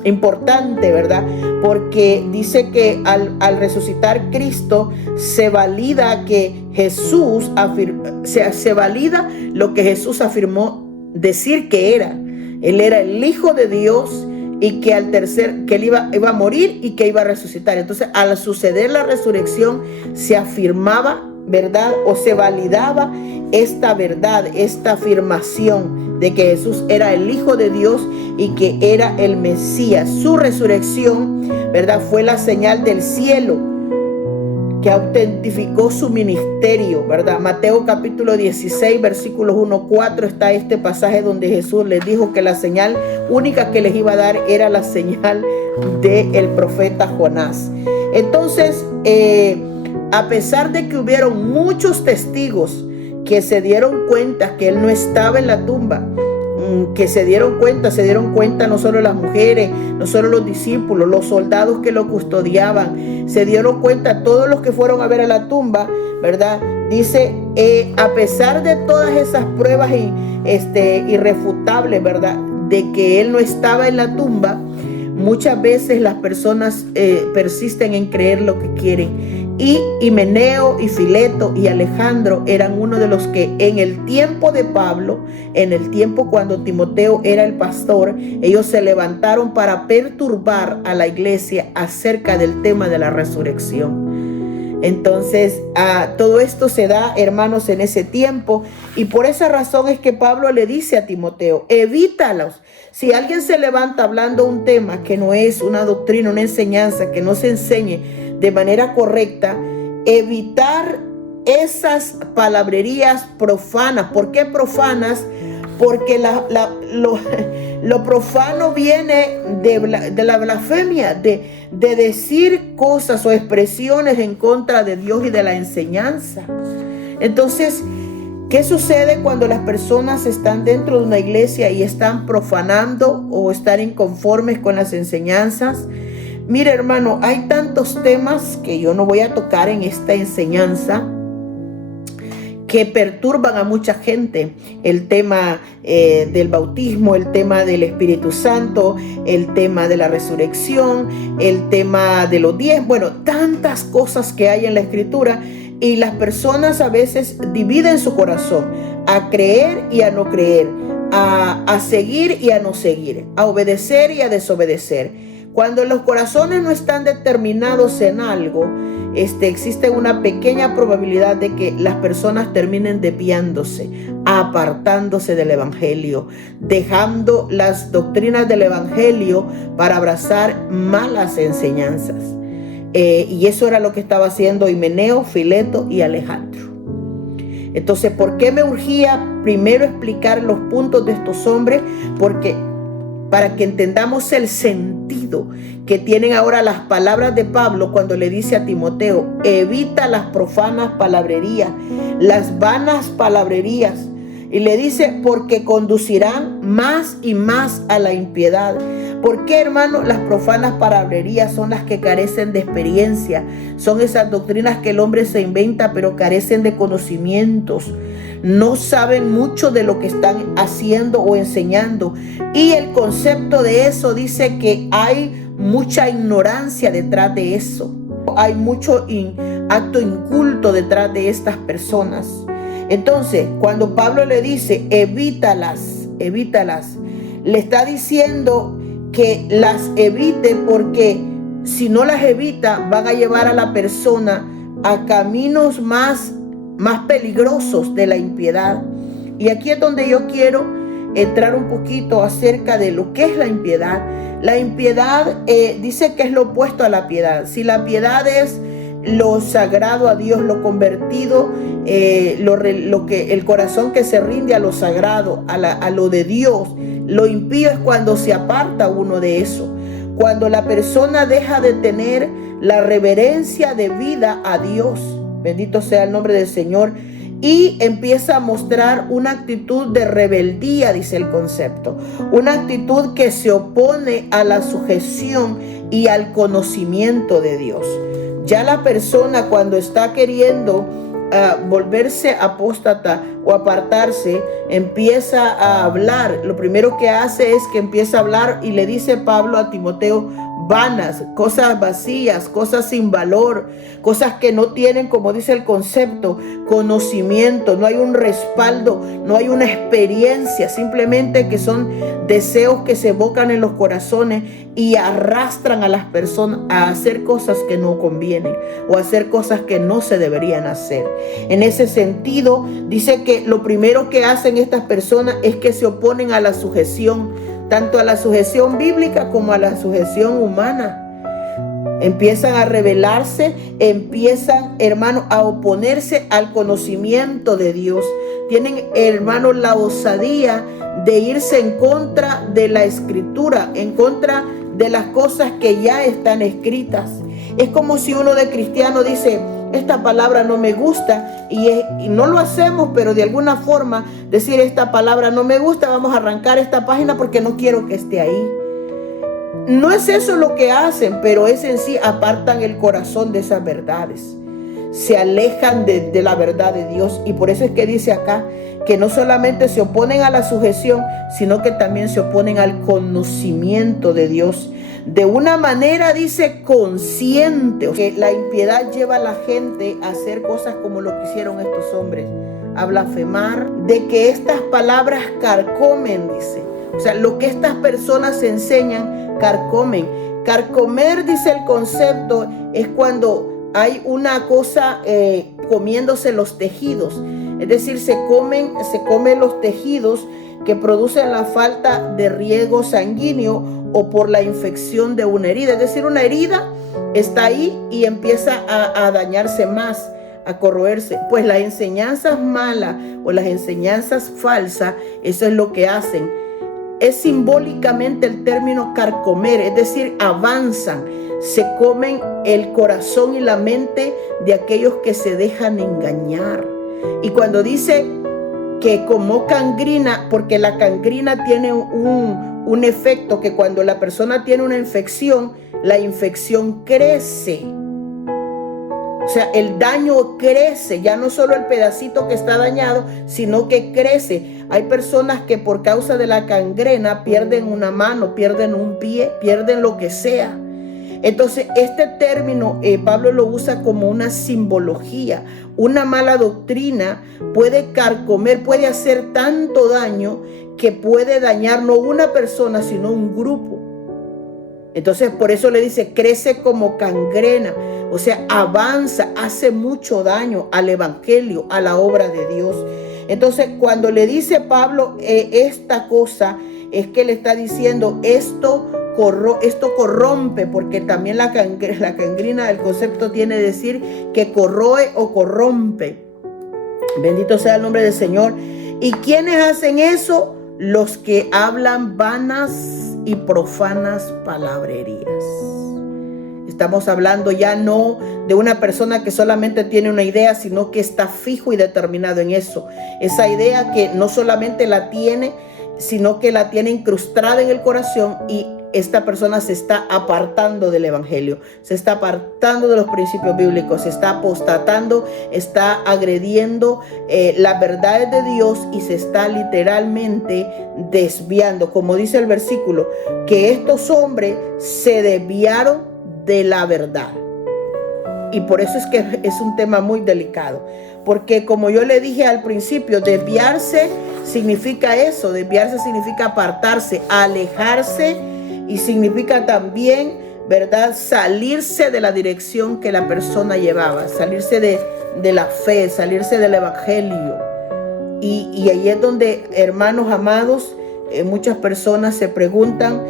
importante, ¿verdad? Porque dice que al resucitar Cristo se valida que Jesús se valida lo que Jesús afirmó decir que era. Él era el Hijo de Dios, y que que él iba a morir y que iba a resucitar. Entonces, al suceder la resurrección, se afirmaba, ¿verdad?, o se validaba esta verdad, esta afirmación de que Jesús era el Hijo de Dios y que era el Mesías. Su resurrección, ¿verdad?, fue la señal del cielo que autentificó su ministerio, ¿verdad? Mateo capítulo 16, versículos 1-4, está este pasaje donde Jesús les dijo que la señal única que les iba a dar era la señal del profeta Jonás. Entonces, a pesar de que hubieron muchos testigos que se dieron cuenta que él no estaba en la tumba, que se dieron cuenta no solo las mujeres, no solo los discípulos, los soldados que lo custodiaban, se dieron cuenta todos los que fueron a ver a la tumba, ¿verdad? Dice, a pesar de todas esas pruebas irrefutables, ¿verdad?, de que él no estaba en la tumba, muchas veces las personas persisten en creer lo que quieren. Y Himeneo y Fileto y Alejandro eran uno de los que en el tiempo de Pablo, en el tiempo cuando Timoteo era el pastor, ellos se levantaron para perturbar a la iglesia acerca del tema de la resurrección. Entonces, todo esto se da, hermanos, en ese tiempo. Y por esa razón es que Pablo le dice a Timoteo, evítalos. Si alguien se levanta hablando un tema que no es una doctrina, una enseñanza, que no se enseñe de manera correcta, evitar esas palabrerías profanas. ¿Por qué profanas? Porque lo profano viene de la blasfemia, de decir cosas o expresiones en contra de Dios y de la enseñanza. Entonces, ¿qué sucede cuando las personas están dentro de una iglesia y están profanando o están inconformes con las enseñanzas? Mire, hermano, hay tantos temas que yo no voy a tocar en esta enseñanza que perturban a mucha gente. El tema del bautismo, el tema del Espíritu Santo, el tema de la resurrección, el tema de los 10, bueno, tantas cosas que hay en la Escritura, y las personas a veces dividen su corazón a creer y a no creer, a seguir y a no seguir, a obedecer y a desobedecer. Cuando los corazones no están determinados en algo, existe una pequeña probabilidad de que las personas terminen desviándose, apartándose del evangelio, dejando las doctrinas del evangelio para abrazar malas enseñanzas. Y eso era lo que estaba haciendo Himeneo, Fileto y Alejandro. Entonces, ¿por qué me urgía primero explicar los puntos de estos hombres? Porque para que entendamos el sentido que tienen ahora las palabras de Pablo cuando le dice a Timoteo, evita las profanas palabrerías, las vanas palabrerías. Y le dice, porque conducirán más y más a la impiedad. ¿Por qué, hermano? Las profanas palabrerías son las que carecen de experiencia. Son esas doctrinas que el hombre se inventa, pero carecen de conocimientos. No saben mucho de lo que están haciendo o enseñando. Y el concepto de eso dice que hay mucha ignorancia detrás de eso. Hay mucho acto inculto detrás de estas personas. Entonces, cuando Pablo le dice, evítalas, le está diciendo que las evite, porque si no las evita, van a llevar a la persona a caminos más peligrosos de la impiedad. Y aquí es donde yo quiero entrar un poquito acerca de lo que es la impiedad. La impiedad dice que es lo opuesto a la piedad. Si la piedad es lo sagrado a Dios, lo convertido, lo que el corazón que se rinde a lo sagrado, a lo de Dios, lo impío es cuando se aparta uno de eso, cuando la persona deja de tener la reverencia debida a Dios, bendito sea el nombre del Señor, y empieza a mostrar una actitud de rebeldía, dice el concepto, una actitud que se opone a la sujeción y al conocimiento de Dios. Ya la persona, cuando está queriendo volverse apóstata o apartarse, empieza a hablar. Lo primero que hace es que empieza a hablar, y le dice Pablo a Timoteo, vanas, cosas vacías, cosas sin valor, cosas que no tienen, como dice el concepto, conocimiento, no hay un respaldo, no hay una experiencia, simplemente que son deseos que se evocan en los corazones y arrastran a las personas a hacer cosas que no convienen o hacer cosas que no se deberían hacer. En ese sentido, dice que lo primero que hacen estas personas es que se oponen a la sujeción, tanto a la sujeción bíblica como a la sujeción humana. Empiezan a rebelarse, empiezan, hermano, a oponerse al conocimiento de Dios. Tienen, hermano, la osadía de irse en contra de la Escritura, en contra de las cosas que ya están escritas. Es como si uno de cristiano dice, esta palabra no me gusta, y no lo hacemos, pero de alguna forma decir, esta palabra no me gusta, vamos a arrancar esta página porque no quiero que esté ahí. No es eso lo que hacen, pero es en sí, apartan el corazón de esas verdades, se alejan de la verdad de Dios. Y por eso es que dice acá que no solamente se oponen a la sujeción, sino que también se oponen al conocimiento de Dios. De una manera, dice, consciente. Que la impiedad lleva a la gente a hacer cosas como lo que hicieron estos hombres, a blasfemar, de que estas palabras carcomen, dice. O sea, lo que estas personas enseñan, carcomen. Carcomer, dice el concepto, es cuando hay una cosa comiéndose los tejidos. Es decir, se comen los tejidos que producen la falta de riego sanguíneo o por la infección de una herida. Es decir, una herida está ahí y empieza a dañarse más, a corroerse. Pues las enseñanzas malas o las enseñanzas falsas, eso es lo que hacen. Es simbólicamente el término carcomer, es decir, avanzan, se comen el corazón y la mente de aquellos que se dejan engañar. Y cuando dice que como cangrina, porque la cangrina tiene un efecto que cuando la persona tiene una infección, la infección crece. O sea, el daño crece, ya no solo el pedacito que está dañado, sino que crece. Hay personas que por causa de la gangrena pierden una mano, pierden un pie, pierden lo que sea. Entonces, este término Pablo lo usa como una simbología. Una mala doctrina puede carcomer, puede hacer tanto daño que puede dañar no una persona, sino un grupo. Entonces, por eso le dice, crece como gangrena. O sea, avanza, hace mucho daño al evangelio, a la obra de Dios. Entonces, cuando le dice Pablo esta cosa, es que le está diciendo esto corrompe, porque también la gangrina, el concepto tiene que decir que corroe o corrompe. Bendito sea el nombre del Señor. ¿Y quiénes hacen eso? Los que hablan vanas y profanas palabrerías. Estamos hablando ya no de una persona que solamente tiene una idea, sino que está fijo y determinado en eso. Esa idea que no solamente la tiene, sino que la tiene incrustada en el corazón, y esta persona se está apartando del evangelio, se está apartando de los principios bíblicos, se está apostatando, está agrediendo las verdades de Dios y se está literalmente desviando. Como dice el versículo, que estos hombres se desviaron de la verdad. Y por eso es que es un tema muy delicado, porque como yo le dije al principio, desviarse significa eso, desviarse significa apartarse, alejarse, y significa también, ¿verdad?, salirse de la dirección que la persona llevaba, salirse de la fe, salirse del evangelio. Y ahí es donde, hermanos amados, muchas personas se preguntan,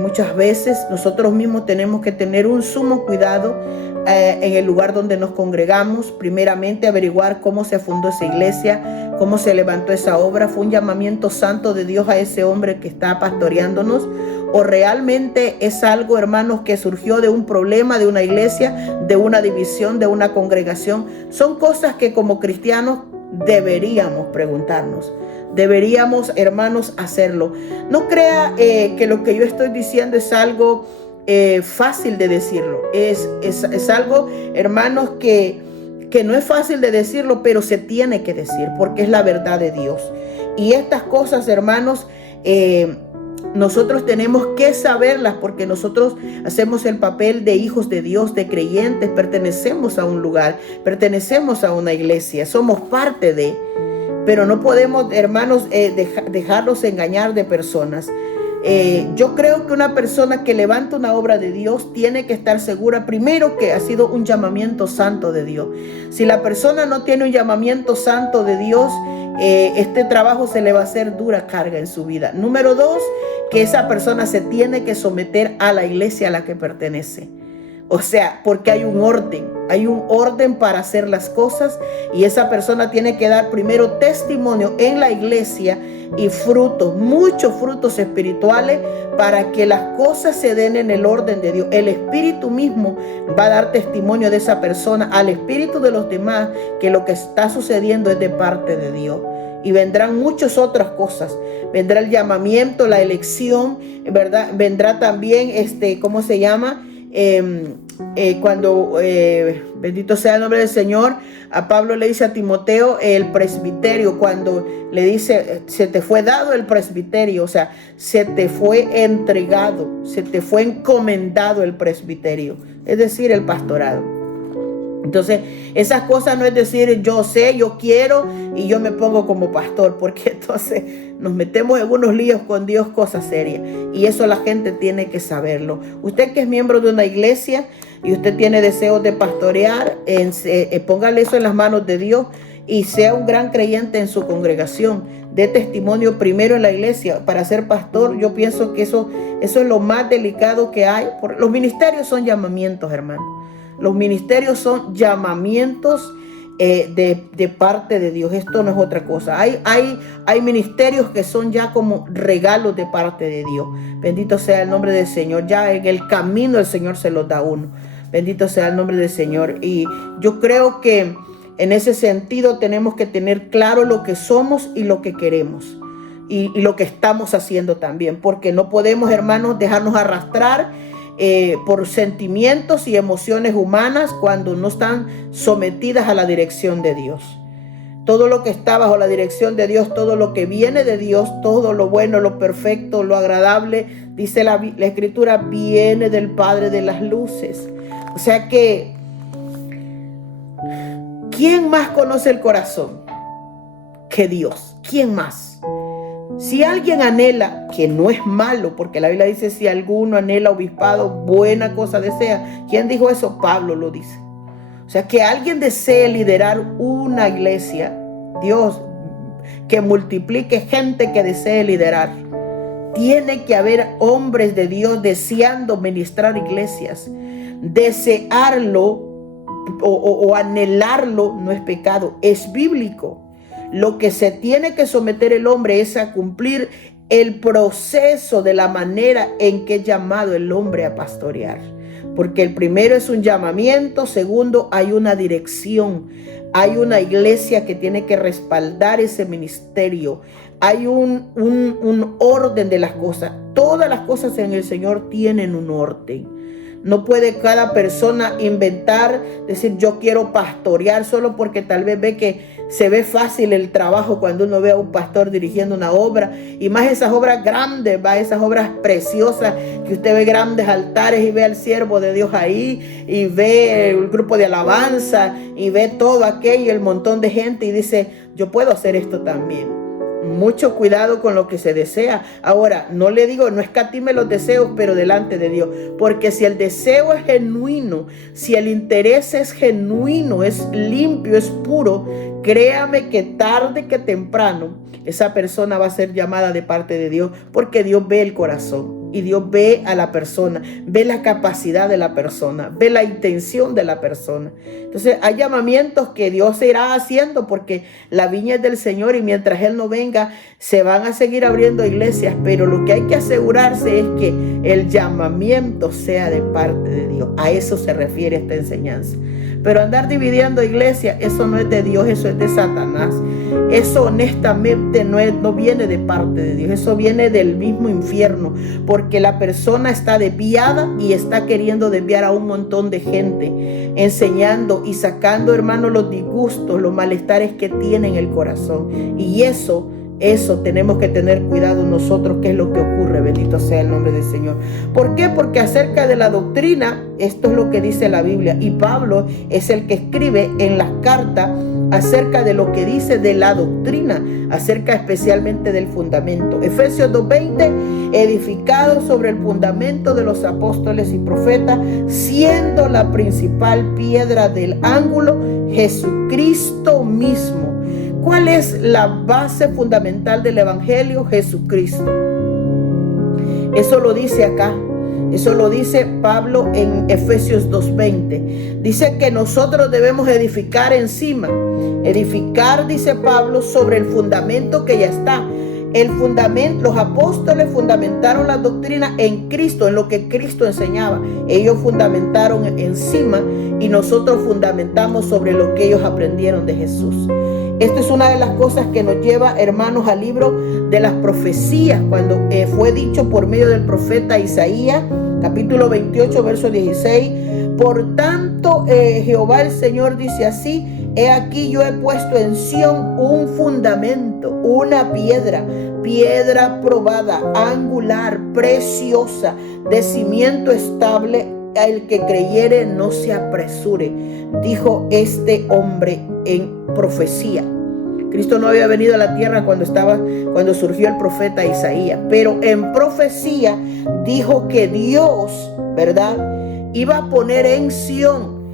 muchas veces nosotros mismos tenemos que tener un sumo cuidado en el lugar donde nos congregamos. Primeramente, averiguar cómo se fundó esa iglesia, cómo se levantó esa obra. ¿Fue un llamamiento santo de Dios a ese hombre que está pastoreándonos? ¿O realmente es algo, hermanos, que surgió de un problema de una iglesia, de una división, de una congregación? Son cosas que como cristianos deberíamos preguntarnos. Deberíamos, hermanos, hacerlo. No crea que lo que yo estoy diciendo es algo fácil de decirlo. Es algo, hermanos, que no es fácil de decirlo, pero se tiene que decir porque es la verdad de Dios. Y estas cosas, hermanos, nosotros tenemos que saberlas, porque nosotros hacemos el papel de hijos de Dios, de creyentes, pertenecemos a un lugar, pertenecemos a una iglesia, somos parte de... Pero no podemos, hermanos, dejarnos engañar de personas. Yo creo que una persona que levanta una obra de Dios tiene que estar segura, primero, que ha sido un llamamiento santo de Dios. Si la persona no tiene un llamamiento santo de Dios, este trabajo se le va a hacer dura carga en su vida. Número 2, que esa persona se tiene que someter a la iglesia a la que pertenece. O sea, porque hay un orden para hacer las cosas, y esa persona tiene que dar primero testimonio en la iglesia y frutos, muchos frutos espirituales, para que las cosas se den en el orden de Dios. El Espíritu mismo va a dar testimonio de esa persona al Espíritu de los demás que lo que está sucediendo es de parte de Dios. Y vendrán muchas otras cosas. Vendrá el llamamiento, la elección, ¿verdad? Vendrá también, ¿cómo se llama? Cuando, bendito sea el nombre del Señor, a Pablo le dice a Timoteo el presbiterio, cuando le dice, se te fue dado el presbiterio, o sea, se te fue entregado, se te fue encomendado el presbiterio, es decir, el pastorado. Entonces, esas cosas no es decir yo sé, yo quiero y yo me pongo como pastor, porque entonces nos metemos en unos líos con Dios, cosas serias. Y eso la gente tiene que saberlo. Usted que es miembro de una iglesia, y usted tiene deseos de pastorear, póngale eso en las manos de Dios y sea un gran creyente en su congregación. Dé testimonio primero en la iglesia. Para ser pastor, yo pienso que eso es lo más delicado que hay. Los ministerios son llamamientos, hermano. Los ministerios son llamamientos de parte de Dios. Esto no es otra cosa. Hay ministerios que son ya como regalos de parte de Dios. Bendito sea el nombre del Señor. Ya en el camino el Señor se los da a uno. Bendito sea el nombre del Señor. Y yo creo que en ese sentido tenemos que tener claro lo que somos y lo que queremos. Y lo que estamos haciendo también. Porque no podemos, hermanos, dejarnos arrastrar por sentimientos y emociones humanas cuando no están sometidas a la dirección de Dios. Todo lo que está bajo la dirección de Dios, todo lo que viene de Dios, todo lo bueno, lo perfecto, lo agradable, dice la Escritura, viene del Padre de las luces. O sea que, ¿quién más conoce el corazón que Dios? ¿Quién más? Si alguien anhela, que no es malo, porque la Biblia dice, si alguno anhela obispado, buena cosa desea. ¿Quién dijo eso? Pablo lo dice. O sea, que alguien desee liderar una iglesia, Dios, que multiplique gente que desee liderar. Tiene que haber hombres de Dios deseando ministrar iglesias. Desearlo o anhelarlo no es pecado, es bíblico. Lo que se tiene que someter el hombre es a cumplir el proceso de la manera en que es llamado el hombre a pastorear. Porque el primero es un llamamiento, segundo hay una dirección, hay una iglesia que tiene que respaldar ese ministerio, hay un orden de las cosas. Todas las cosas en el Señor tienen un orden. No puede cada persona inventar, decir yo quiero pastorear solo porque tal vez ve que se ve fácil el trabajo cuando uno ve a un pastor dirigiendo una obra. Y más esas obras grandes, esas obras preciosas que usted ve grandes altares y ve al siervo de Dios ahí y ve el grupo de alabanza y ve todo aquello, el montón de gente y dice yo puedo hacer esto también. Mucho cuidado con lo que se desea. Ahora, no le digo, no escatime los deseos, pero delante de Dios. Porque si el deseo es genuino, si el interés es genuino, es limpio, es puro, créame que tarde que temprano, esa persona va a ser llamada de parte de Dios. Porque Dios ve el corazón. Y Dios ve a la persona, ve la capacidad de la persona, ve la intención de la persona. Entonces hay llamamientos que Dios irá haciendo porque la viña es del Señor y mientras Él no venga se van a seguir abriendo iglesias. Pero lo que hay que asegurarse es que el llamamiento sea de parte de Dios. A eso se refiere esta enseñanza. Pero andar dividiendo iglesias, eso no es de Dios, eso es de Satanás. Eso honestamente no viene de parte de Dios, eso viene del mismo infierno, porque la persona está desviada y está queriendo desviar a un montón de gente, enseñando y sacando, hermanos, los disgustos, los malestares que tiene en el corazón. Y eso tenemos que tener cuidado nosotros, qué es lo que ocurre. Bendito sea el nombre del Señor. ¿Por qué? Porque acerca de la doctrina, esto es lo que dice la Biblia. Y Pablo es el que escribe en las cartas acerca de lo que dice de la doctrina, acerca especialmente del fundamento. Efesios 2:20, edificado sobre el fundamento de los apóstoles y profetas, siendo la principal piedra del ángulo Jesucristo mismo. ¿Cuál es la base fundamental del evangelio? Jesucristo. Eso lo dice acá. Eso lo dice Pablo en Efesios 2:20. Dice que nosotros debemos edificar encima. Edificar, dice Pablo, sobre el fundamento que ya está. El fundamento, los apóstoles fundamentaron la doctrina en Cristo, en lo que Cristo enseñaba. Ellos fundamentaron encima y nosotros fundamentamos sobre lo que ellos aprendieron de Jesús. Esto es una de las cosas que nos lleva, hermanos, al libro de las profecías, cuando fue dicho por medio del profeta Isaías, capítulo 28, verso 16. Por tanto, Jehová el Señor dice así: he aquí yo he puesto en Sión un fundamento, una piedra probada, angular, preciosa, de cimiento estable. El que creyere no se apresure, dijo este hombre en profecía. Cristo no había venido a la tierra cuando surgió el profeta Isaías, pero en profecía dijo que Dios, ¿verdad?, iba a poner en Sión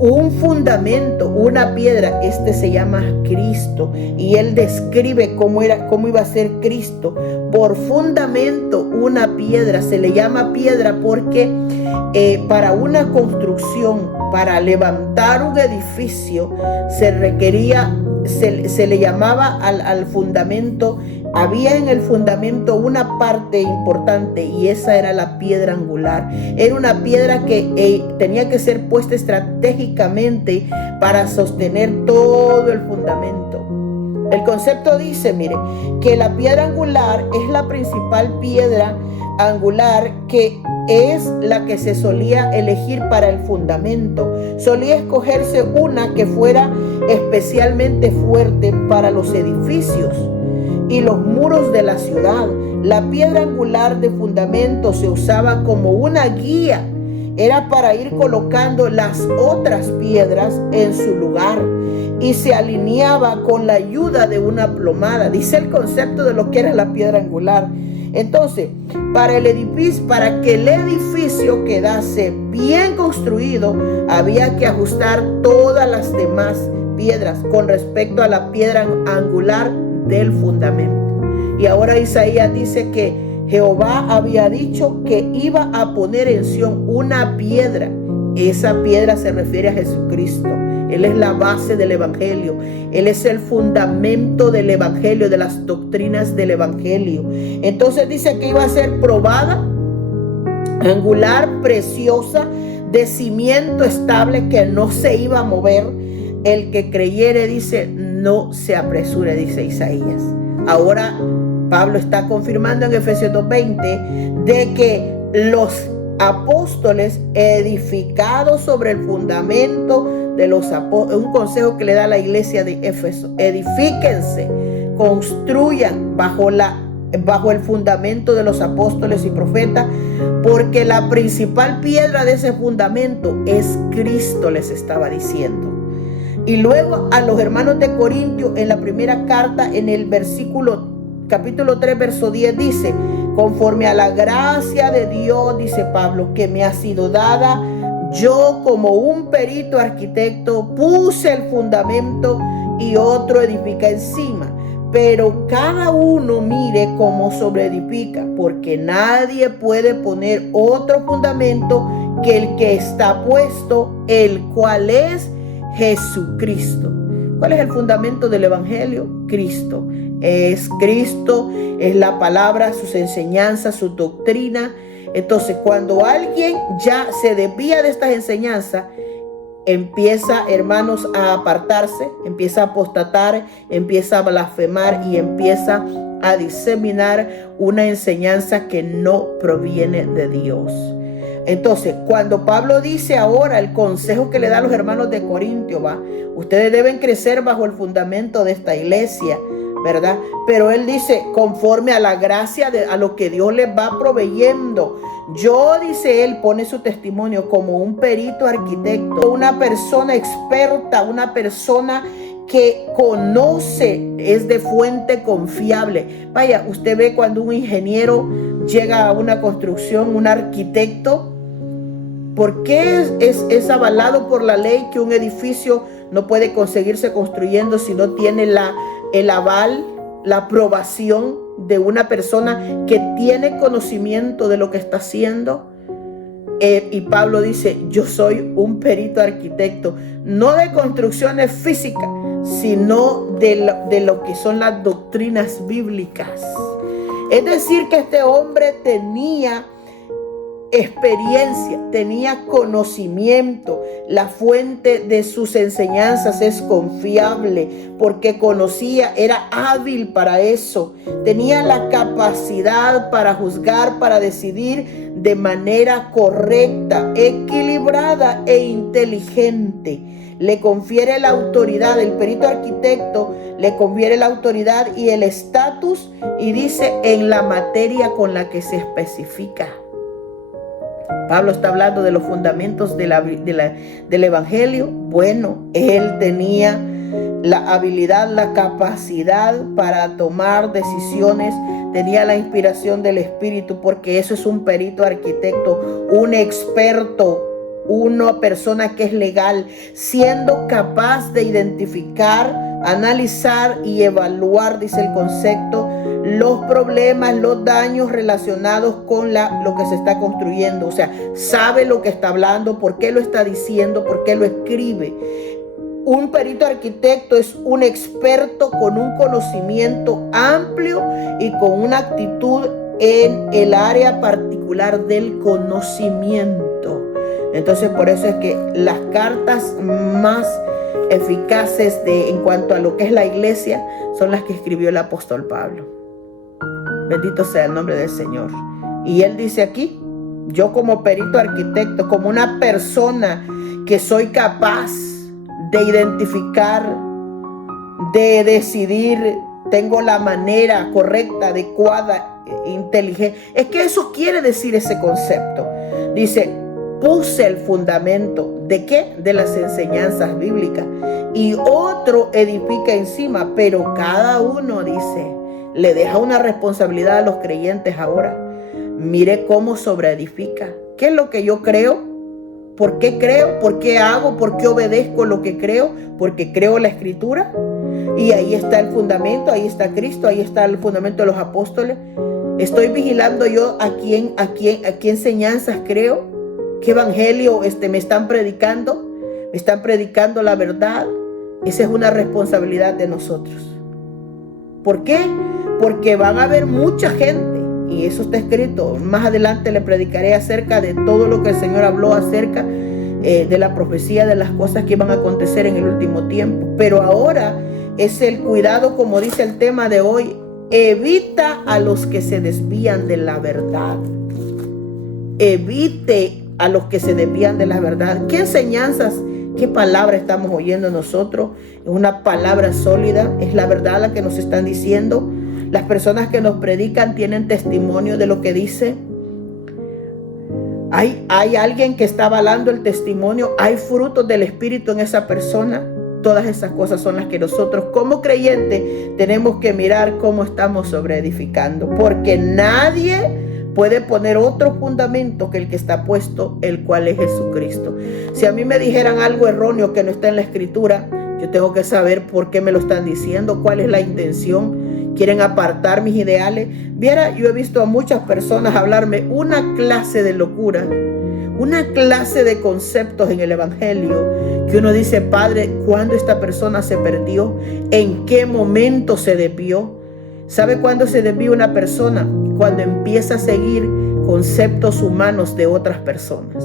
un fundamento, una piedra. Este se llama Cristo, y él describe cómo iba a ser Cristo. Por fundamento, una piedra. Se le llama piedra porque para una construcción, para levantar un edificio, se requería, se le llamaba al fundamento. Había en el fundamento una parte importante, y esa era la piedra angular. Era una piedra que tenía que ser puesta estratégicamente para sostener todo el fundamento. El concepto dice, mire, que la piedra angular es la principal piedra angular, que es la que se solía elegir para el fundamento. Solía escogerse una que fuera especialmente fuerte para los edificios y los muros de la ciudad. La piedra angular de fundamento se usaba como una guía. Era para ir colocando las otras piedras en su lugar, y se alineaba con la ayuda de una plomada. Dice el concepto de lo que era la piedra angular. Entonces, para que el edificio quedase bien construido, había que ajustar todas las demás piedras con respecto a la piedra angular del fundamento. Y ahora Isaías dice que Jehová había dicho que iba a poner en Sión una piedra. Esa piedra se refiere a Jesucristo. Él es la base del evangelio. Él es el fundamento del evangelio, de las doctrinas del evangelio. Entonces dice que iba a ser probada, angular, preciosa, de cimiento estable, que no se iba a mover. El que creyere, dice, no se apresure, dice Isaías. Ahora Pablo está confirmando en Efesios 2:20 de que los apóstoles, edificados sobre el fundamento de los apóstoles, un consejo que le da a la iglesia de Éfeso: edifíquense, construyan bajo el fundamento de los apóstoles y profetas, porque la principal piedra de ese fundamento es Cristo, les estaba diciendo. Y luego a los hermanos de Corintios, en la primera carta, en el capítulo 3, verso 10, dice: conforme a la gracia de Dios, dice Pablo, que me ha sido dada, yo como un perito arquitecto puse el fundamento y otro edifica encima. Pero cada uno mire cómo sobreedifica, porque nadie puede poner otro fundamento que el que está puesto, el cual es Jesucristo. ¿Cuál es el fundamento del evangelio? Cristo. Es Cristo, es la palabra, sus enseñanzas, su doctrina. Entonces, cuando alguien ya se desvía de estas enseñanzas, empieza, hermanos, a apartarse, empieza a apostatar, empieza a blasfemar y empieza a diseminar una enseñanza que no proviene de Dios. Entonces, cuando Pablo dice ahora el consejo que le da a los hermanos de Corintio, ustedes deben crecer bajo el fundamento de esta iglesia, ¿verdad? Pero él dice, conforme a la gracia, a lo que Dios les va proveyendo. Yo, dice él, pone su testimonio como un perito arquitecto, una persona experta, una persona que conoce, es de fuente confiable. Vaya, usted ve cuando un ingeniero llega a una construcción, un arquitecto, ¿por qué es avalado por la ley que un edificio no puede conseguirse construyendo si no tiene el aval, la aprobación de una persona que tiene conocimiento de lo que está haciendo? Y Pablo dice, yo soy un perito arquitecto, no de construcciones físicas, sino de lo que son las doctrinas bíblicas. Es decir, que este hombre tenía experiencia, tenía conocimiento. La fuente de sus enseñanzas es confiable porque conocía, era hábil para eso, tenía la capacidad para juzgar, para decidir de manera correcta, equilibrada e inteligente. Le confiere la autoridad, el perito arquitecto le confiere la autoridad y el estatus, y dice, en la materia con la que se especifica. Pablo está hablando de los fundamentos del evangelio. Bueno, él tenía la habilidad, la capacidad para tomar decisiones, tenía la inspiración del Espíritu, porque eso es un perito arquitecto, un experto una persona que es legal, siendo capaz de identificar, analizar y evaluar, dice el concepto, los problemas, los daños relacionados con lo que se está construyendo. O sea, sabe lo que está hablando, por qué lo está diciendo, por qué lo escribe. Un perito arquitecto es un experto con un conocimiento amplio y con una actitud en el área particular del conocimiento. Entonces, por eso es que las cartas más eficaces en cuanto a lo que es la iglesia son las que escribió el apóstol Pablo. Bendito sea el nombre del Señor. Y él dice aquí, yo como perito arquitecto, como una persona que soy capaz de identificar, de decidir, tengo la manera correcta, adecuada, inteligente. Es que eso quiere decir ese concepto. Dice, puse el fundamento. ¿De qué? De las enseñanzas bíblicas. Y otro edifica encima, pero cada uno, dice, le deja una responsabilidad a los creyentes ahora. Mire cómo sobreedifica. ¿Qué es lo que yo creo? ¿Por qué creo? ¿Por qué hago? ¿Por qué obedezco lo que creo? Porque creo la Escritura. Y ahí está el fundamento, ahí está Cristo, ahí está el fundamento de los apóstoles. Estoy vigilando yo a qué enseñanzas creo, qué evangelio me están predicando. Me están predicando la verdad. Esa es una responsabilidad de nosotros. ¿Por qué? Porque van a haber mucha gente. Y eso está escrito. Más adelante le predicaré acerca de todo lo que el Señor habló acerca de la profecía, de las cosas que van a acontecer en el último tiempo. Pero ahora es el cuidado, como dice el tema de hoy. Evita a los que se desvían de la verdad. Evite a los que se desvían de la verdad. ¿Qué enseñanzas, qué palabra estamos oyendo nosotros? Es una palabra sólida, es la verdad la que nos están diciendo. Las personas que nos predican tienen testimonio de lo que dice. Hay alguien que está avalando el testimonio. Hay frutos del Espíritu en esa persona. Todas esas cosas son las que nosotros como creyentes tenemos que mirar cómo estamos sobreedificando. Porque nadie puede poner otro fundamento que el que está puesto, el cual es Jesucristo. Si a mí me dijeran algo erróneo que no está en la Escritura, yo tengo que saber por qué me lo están diciendo, cuál es la intención. Quieren apartar mis ideales. Viera, yo he visto a muchas personas hablarme una clase de locura, una clase de conceptos en el evangelio, que uno dice, Padre, ¿cuándo esta persona se perdió? ¿En qué momento se desvió? ¿Sabe cuándo se desvía una persona? Cuando empieza a seguir conceptos humanos de otras personas.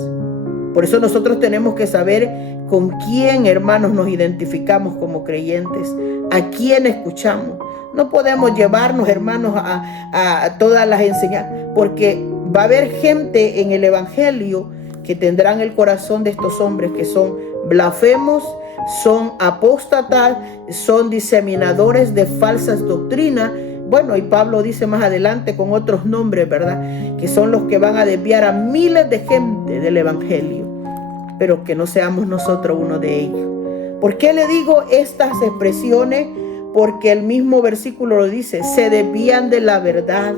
Por eso nosotros tenemos que saber con quién, hermanos, nos identificamos como creyentes, a quién escuchamos. No podemos llevarnos, hermanos, a todas las enseñanzas, porque va a haber gente en el evangelio que tendrán el corazón de estos hombres que son blasfemos, son apóstatas, son diseminadores de falsas doctrinas. Bueno, y Pablo dice más adelante con otros nombres, ¿verdad? Que son los que van a desviar a miles de gente del evangelio. Pero que no seamos nosotros uno de ellos. ¿Por qué le digo estas expresiones? Porque el mismo versículo lo dice, se desvían de la verdad,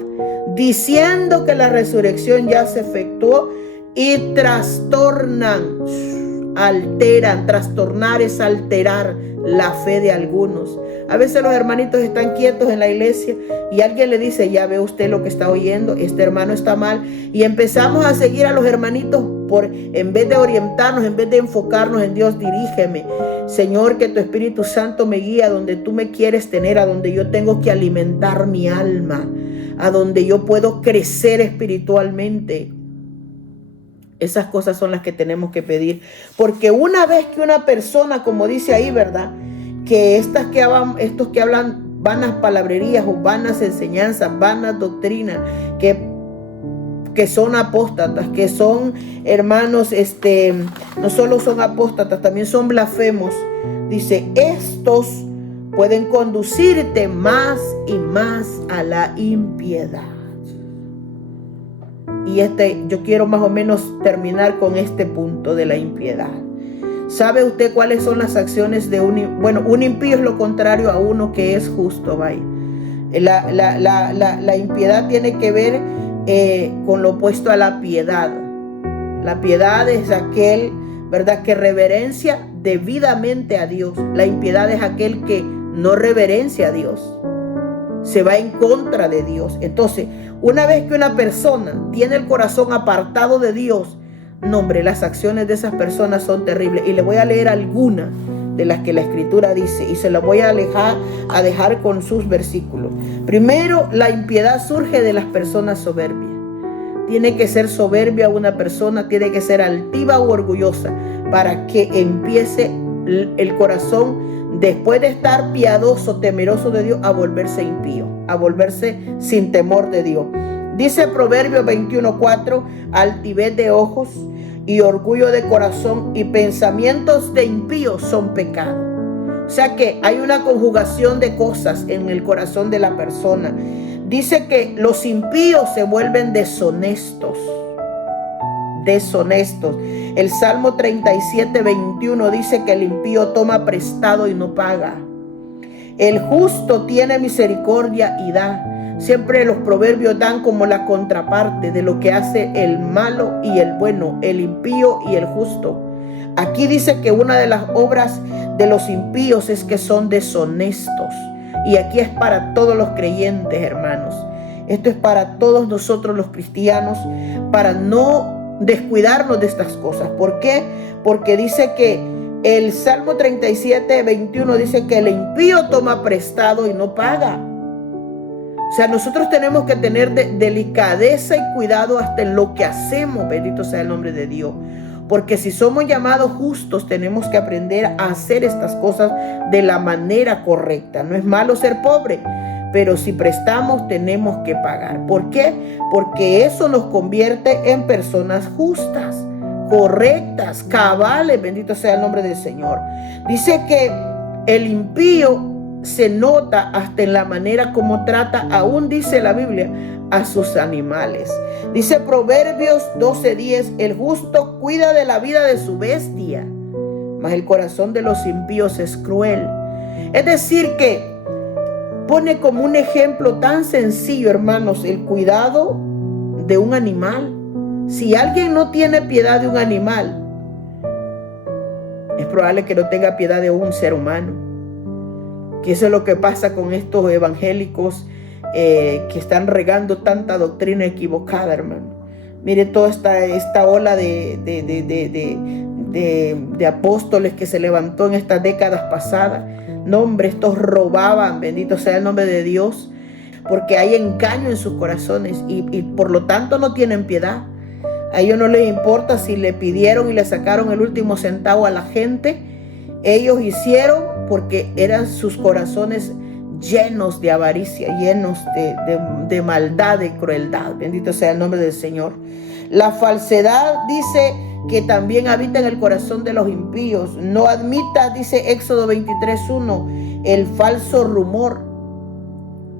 diciendo que la resurrección ya se efectuó y trastornan, alteran. Trastornar es alterar la fe de algunos. A veces los hermanitos están quietos en la iglesia y alguien le dice, ya ve usted lo que está oyendo, este hermano está mal, y empezamos a seguir a los hermanitos en vez de orientarnos, en vez de enfocarnos en Dios. Dirígeme, Señor, que tu Espíritu Santo me guíe a donde tú me quieres tener, a donde yo tengo que alimentar mi alma, a donde yo puedo crecer espiritualmente. Esas cosas son las que tenemos que pedir, porque una vez que una persona, como dice ahí, ¿verdad?, que estos que hablan vanas palabrerías o vanas enseñanzas, vanas doctrinas, que son apóstatas, que son, hermanos, no solo son apóstatas, también son blasfemos. Dice, estos pueden conducirte más y más a la impiedad. Y yo quiero más o menos terminar con este punto de la impiedad. ¿Sabe usted cuáles son las acciones de un impío? Es lo contrario a uno que es justo, vaya. La impiedad tiene que ver con lo opuesto a la piedad. La piedad es aquel, ¿verdad?, que reverencia debidamente a Dios. La impiedad es aquel que no reverencia a Dios, se va en contra de Dios. Entonces, una vez que una persona tiene el corazón apartado de Dios, no, hombre, las acciones de esas personas son terribles. Y le voy a leer algunas de las que la Escritura dice, y se las voy a dejar con sus versículos. Primero, la impiedad surge de las personas soberbias. Tiene que ser soberbia una persona, tiene que ser altiva o orgullosa para que empiece el corazón, después de estar piadoso, temeroso de Dios, a volverse impío, a volverse sin temor de Dios. Dice Proverbios 21:4, altivez de ojos y orgullo de corazón y pensamientos de impíos son pecado. O sea que hay una conjugación de cosas en el corazón de la persona. Dice que los impíos se vuelven deshonestos. El Salmo 37:21 dice que el impío toma prestado y no paga. El justo tiene misericordia y da. Siempre los proverbios dan como la contraparte de lo que hace el malo y el bueno, el impío y el justo. Aquí dice que una de las obras de los impíos es que son deshonestos. Y aquí es para todos los creyentes, hermanos. Esto es para todos nosotros los cristianos, para no descuidarnos de estas cosas. ¿Por qué? Porque dice que el Salmo 37:21 dice que el impío toma prestado y no paga. O sea, nosotros tenemos que tener delicadeza y cuidado hasta en lo que hacemos, bendito sea el nombre de Dios. Porque si somos llamados justos, tenemos que aprender a hacer estas cosas de la manera correcta. No es malo ser pobre, pero si prestamos tenemos que pagar. ¿Por qué? Porque eso nos convierte en personas justas, correctas, cabales, bendito sea el nombre del Señor. Dice que el impío se nota hasta en la manera como trata, aún dice la Biblia, a sus animales. Dice Proverbios 12:10, el justo cuida de la vida de su bestia, mas el corazón de los impíos es cruel. Es decir que pone como un ejemplo tan sencillo, hermanos, el cuidado de un animal. Si alguien no tiene piedad de un animal, es probable que no tenga piedad de un ser humano. Que eso es lo que pasa con estos evangélicos que están regando tanta doctrina equivocada, hermano. Mire toda esta ola de apóstoles que se levantó en estas décadas pasadas. No, hombre, estos robaban, bendito sea el nombre de Dios, porque hay engaño en sus corazones y por lo tanto no tienen piedad. A ellos no les importa si le pidieron y le sacaron el último centavo a la gente. Ellos hicieron porque eran sus corazones llenos de avaricia, llenos de maldad, de crueldad. Bendito sea el nombre del Señor. La falsedad dice que también habita en el corazón de los impíos. No admita, dice Éxodo 23:1, el falso rumor.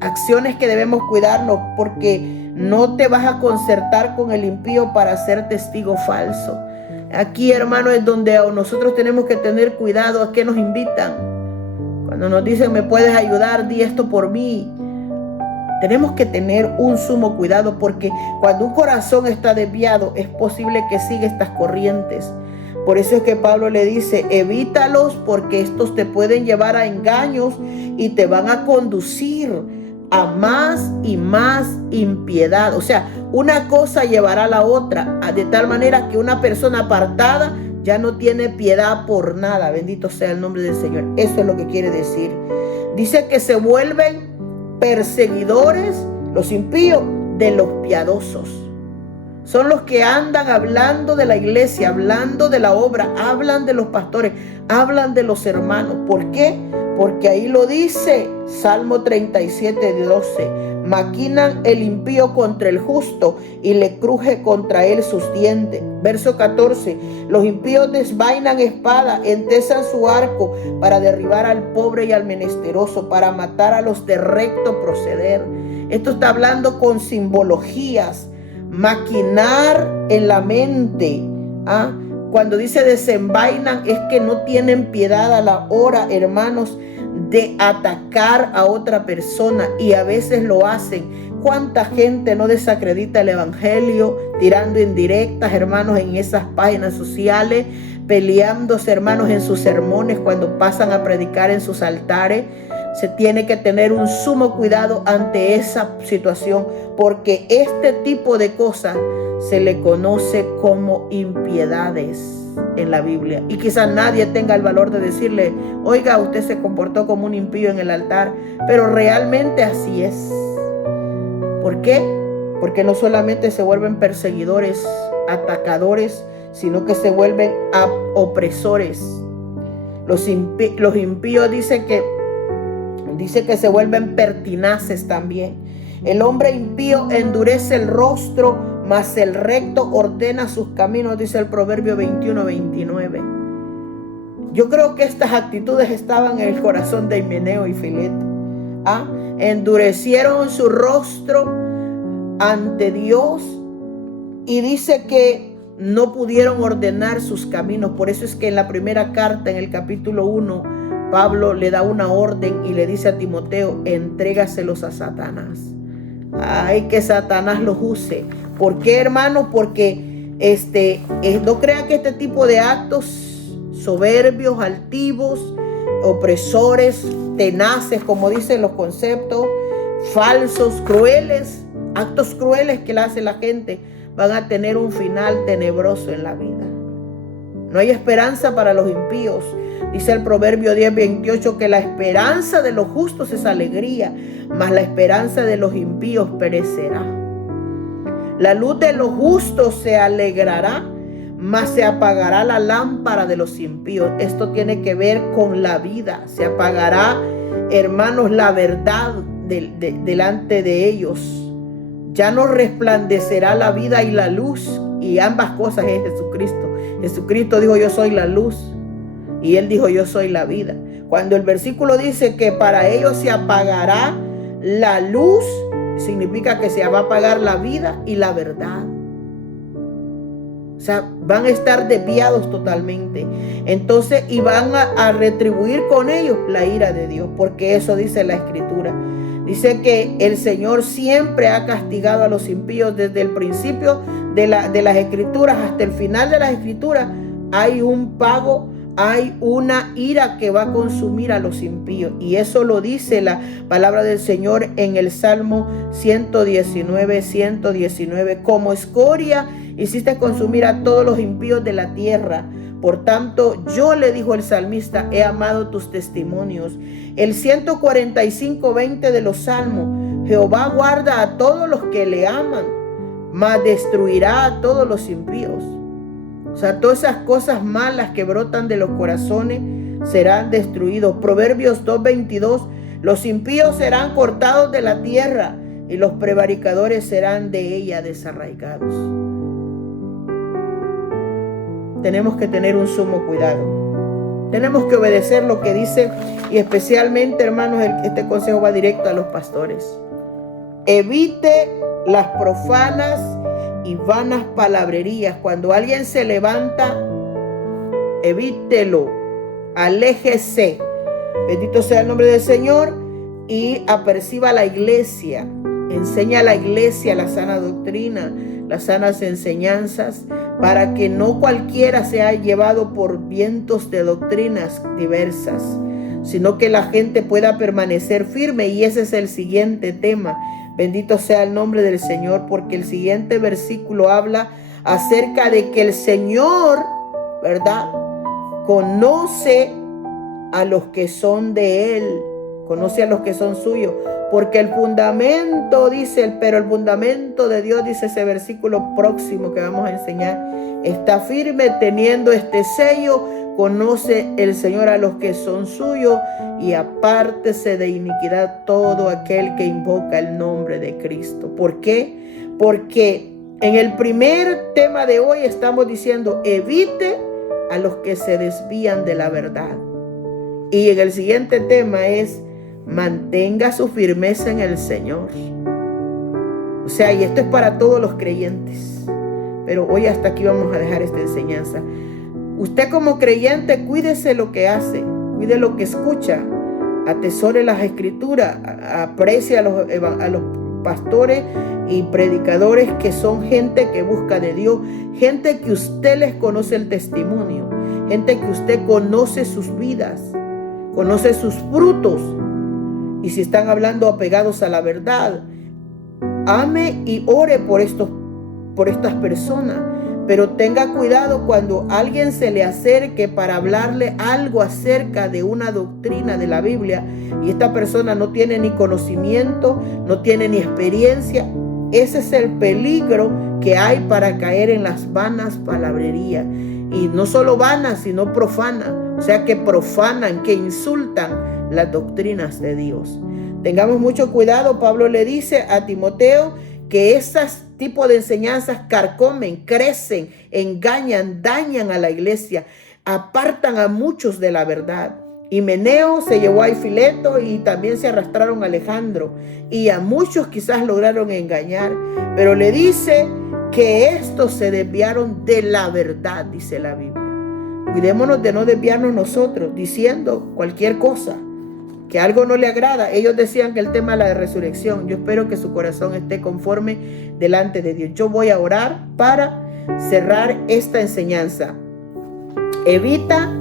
Acciones que debemos cuidarnos, porque no te vas a concertar con el impío para ser testigo falso. Aquí, hermano, es donde nosotros tenemos que tener cuidado a qué nos invitan. Cuando nos dicen, me puedes ayudar, di esto por mí. Tenemos que tener un sumo cuidado, porque cuando un corazón está desviado, es posible que siga estas corrientes. Por eso es que Pablo le dice, evítalos, porque estos te pueden llevar a engaños y te van a conducir a más y más impiedad. O sea, una cosa llevará a la otra, de tal manera que una persona apartada ya no tiene piedad por nada. Bendito sea el nombre del Señor. Eso es lo que quiere decir. Dice que se vuelven perseguidores, los impíos, de los piadosos. Son los que andan hablando de la iglesia, hablando de la obra, hablan de los pastores, hablan de los hermanos. ¿Por qué? Porque ahí lo dice Salmo 37:12. Maquinan el impío contra el justo y le cruje contra él sus dientes. Verso 14. Los impíos desvainan espada, entesan su arco para derribar al pobre y al menesteroso, para matar a los de recto proceder. Esto está hablando con simbologías. Maquinar en la mente. Cuando dice desenvainan, es que no tienen piedad a la hora, hermanos, de atacar a otra persona, y a veces lo hacen ¿Cuánta gente no desacredita el evangelio, tirando indirectas, hermanos, en esas páginas sociales, peleándose, hermanos, en sus sermones cuando pasan a predicar en sus altares? Se tiene que tener un sumo cuidado ante esa situación, porque este tipo de cosas se le conoce como impiedades en la Biblia. Y quizás nadie tenga el valor de decirle: oiga, usted se comportó como un impío en el altar. Pero realmente así es. ¿Por qué? Porque no solamente se vuelven perseguidores, atacadores, sino que se vuelven opresores. Los impíos dice que se vuelven pertinaces también. El hombre impío endurece el rostro, mas el recto ordena sus caminos, dice el Proverbio 21:29. Yo creo que estas actitudes estaban en el corazón de Himeneo y Fileto. Endurecieron su rostro ante Dios y dice que no pudieron ordenar sus caminos. Por eso es que en la primera carta, en el capítulo 1, Pablo le da una orden y le dice a Timoteo: entrégaselos a Satanás. Que Satanás los use. ¿Por qué, hermano? Porque no crean que este tipo de actos soberbios, altivos, opresores, tenaces, como dicen los conceptos, falsos, crueles, actos crueles que le hace la gente, van a tener un final tenebroso en la vida. No hay esperanza para los impíos. Dice el Proverbio 10:28 que la esperanza de los justos es alegría, mas la esperanza de los impíos perecerá. La luz de los justos se alegrará, mas se apagará la lámpara de los impíos. Esto tiene que ver con la vida. Se apagará, hermanos, la verdad delante de ellos. Ya no resplandecerá la vida y la luz. Y ambas cosas es Jesucristo. Jesucristo dijo: yo soy la luz. Y Él dijo: yo soy la vida. Cuando el versículo dice que para ellos se apagará la luz, significa que se va a apagar la vida y la verdad. O sea, van a estar desviados totalmente. Entonces, y van a retribuir con ellos la ira de Dios, porque eso dice la Escritura. Dice que el Señor siempre ha castigado a los impíos desde el principio de las Escrituras hasta el final de las Escrituras. Hay un pago, hay una ira que va a consumir a los impíos. Y eso lo dice la palabra del Señor en el Salmo 119. Como escoria hiciste consumir a todos los impíos de la tierra. Por tanto, yo, le dijo el salmista, he amado tus testimonios. El 145:20 de los Salmos: Jehová guarda a todos los que le aman, mas destruirá a todos los impíos. O sea, todas esas cosas malas que brotan de los corazones serán destruidos. Proverbios 2:22: los impíos serán cortados de la tierra y los prevaricadores serán de ella desarraigados. Tenemos que tener un sumo cuidado. Tenemos que obedecer lo que dice, y especialmente, hermanos, este consejo va directo a los pastores. Evite las profanas y vanas palabrerías. Cuando alguien se levanta, evítelo, aléjese. Bendito sea el nombre del Señor. Y aperciba a la iglesia. Enseña a la iglesia la sana doctrina, las sanas enseñanzas, para que no cualquiera sea llevado por vientos de doctrinas diversas, sino que la gente pueda permanecer firme. Y ese es el siguiente tema. Bendito sea el nombre del Señor, porque el siguiente versículo habla acerca de que el Señor, ¿verdad?, conoce a los que son de Él, conoce a los que son suyos, porque el fundamento, dice, pero el fundamento de Dios, dice ese versículo próximo que vamos a enseñar, está firme teniendo este sello: conoce el Señor a los que son suyos, y apártese de iniquidad todo aquel que invoca el nombre de Cristo. ¿Por qué? Porque en el primer tema de hoy estamos diciendo: evite a los que se desvían de la verdad. Y en el siguiente tema es: mantenga su firmeza en el Señor. O sea, y esto es para todos los creyentes. Pero hoy hasta aquí vamos a dejar esta enseñanza. Usted como creyente, cuídese lo que hace, cuide lo que escucha, atesore las Escrituras, aprecie a los pastores y predicadores que son gente que busca de Dios, gente que usted les conoce el testimonio, gente que usted conoce sus vidas, conoce sus frutos. Y si están hablando apegados a la verdad, ame y ore por estas personas. Pero tenga cuidado cuando alguien se le acerque para hablarle algo acerca de una doctrina de la Biblia y esta persona no tiene ni conocimiento, no tiene ni experiencia. Ese es el peligro que hay para caer en las vanas palabrerías. Y no solo vanas, sino profanas. O sea, que profanan, que insultan las doctrinas de Dios. Tengamos mucho cuidado. Pablo le dice a Timoteo que esas tipos de enseñanzas carcomen, crecen, engañan, dañan a la iglesia, apartan a muchos de la verdad. Himeneo se llevó a Fileto y también se arrastraron a Alejandro, y a muchos quizás lograron engañar, pero le dice que estos se desviaron de la verdad, dice la Biblia. Cuidémonos de no desviarnos nosotros diciendo cualquier cosa, que algo no le agrada. Ellos decían que el tema de la resurrección. Yo espero que su corazón esté conforme delante de Dios. Yo voy a orar para cerrar esta enseñanza. Evita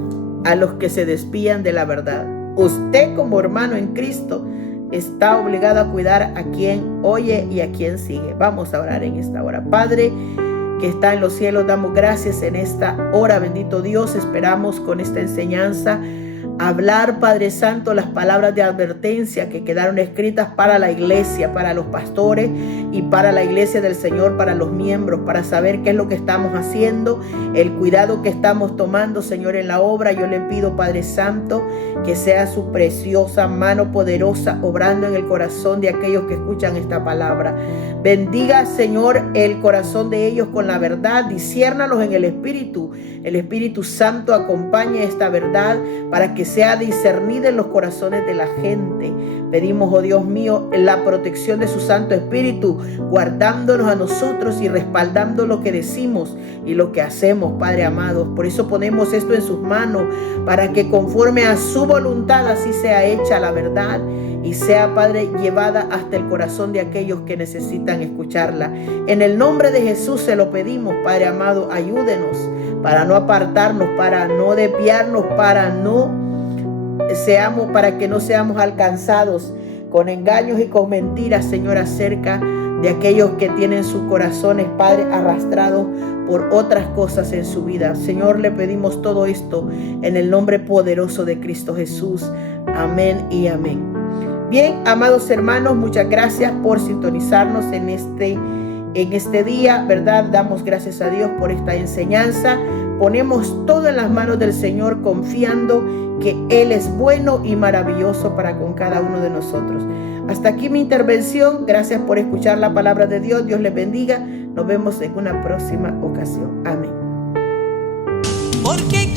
a los que se desvían de la verdad. Usted como hermano en Cristo está obligado a cuidar a quien oye y a quien sigue. Vamos a orar en esta hora. Padre que está en los cielos, damos gracias en esta hora. Bendito Dios, esperamos con esta enseñanza hablar, Padre Santo, las palabras de advertencia que quedaron escritas para la iglesia, para los pastores y para la iglesia del Señor, para los miembros, para saber qué es lo que estamos haciendo, el cuidado que estamos tomando, Señor, en la obra. Yo le pido, Padre Santo, que sea su preciosa mano poderosa obrando en el corazón de aquellos que escuchan esta palabra. Bendiga, Señor, el corazón de ellos con la verdad, disciérnalos en el Espíritu. El Espíritu Santo acompañe esta verdad para que sea discernida en los corazones de la gente. Pedimos, oh Dios mío, la protección de su Santo Espíritu, guardándonos a nosotros y respaldando lo que decimos y lo que hacemos, Padre amado. Por eso ponemos esto en sus manos, para que conforme a su voluntad así sea hecha la verdad y sea, Padre, llevada hasta el corazón de aquellos que necesitan escucharla. En el nombre de Jesús se lo pedimos, Padre amado. Ayúdenos para no apartarnos, para no desviarnos, para que no seamos alcanzados con engaños y con mentiras, Señor, acerca de aquellos que tienen sus corazones, Padre, arrastrados por otras cosas en su vida. Señor, le pedimos todo esto en el nombre poderoso de Cristo Jesús. Amén y amén. Bien, amados hermanos, muchas gracias por sintonizarnos en este día, ¿verdad? Damos gracias a Dios por esta enseñanza. Ponemos todo en las manos del Señor, confiando que Él es bueno y maravilloso para con cada uno de nosotros. Hasta aquí mi intervención. Gracias por escuchar la palabra de Dios. Dios les bendiga. Nos vemos en una próxima ocasión. Amén. Porque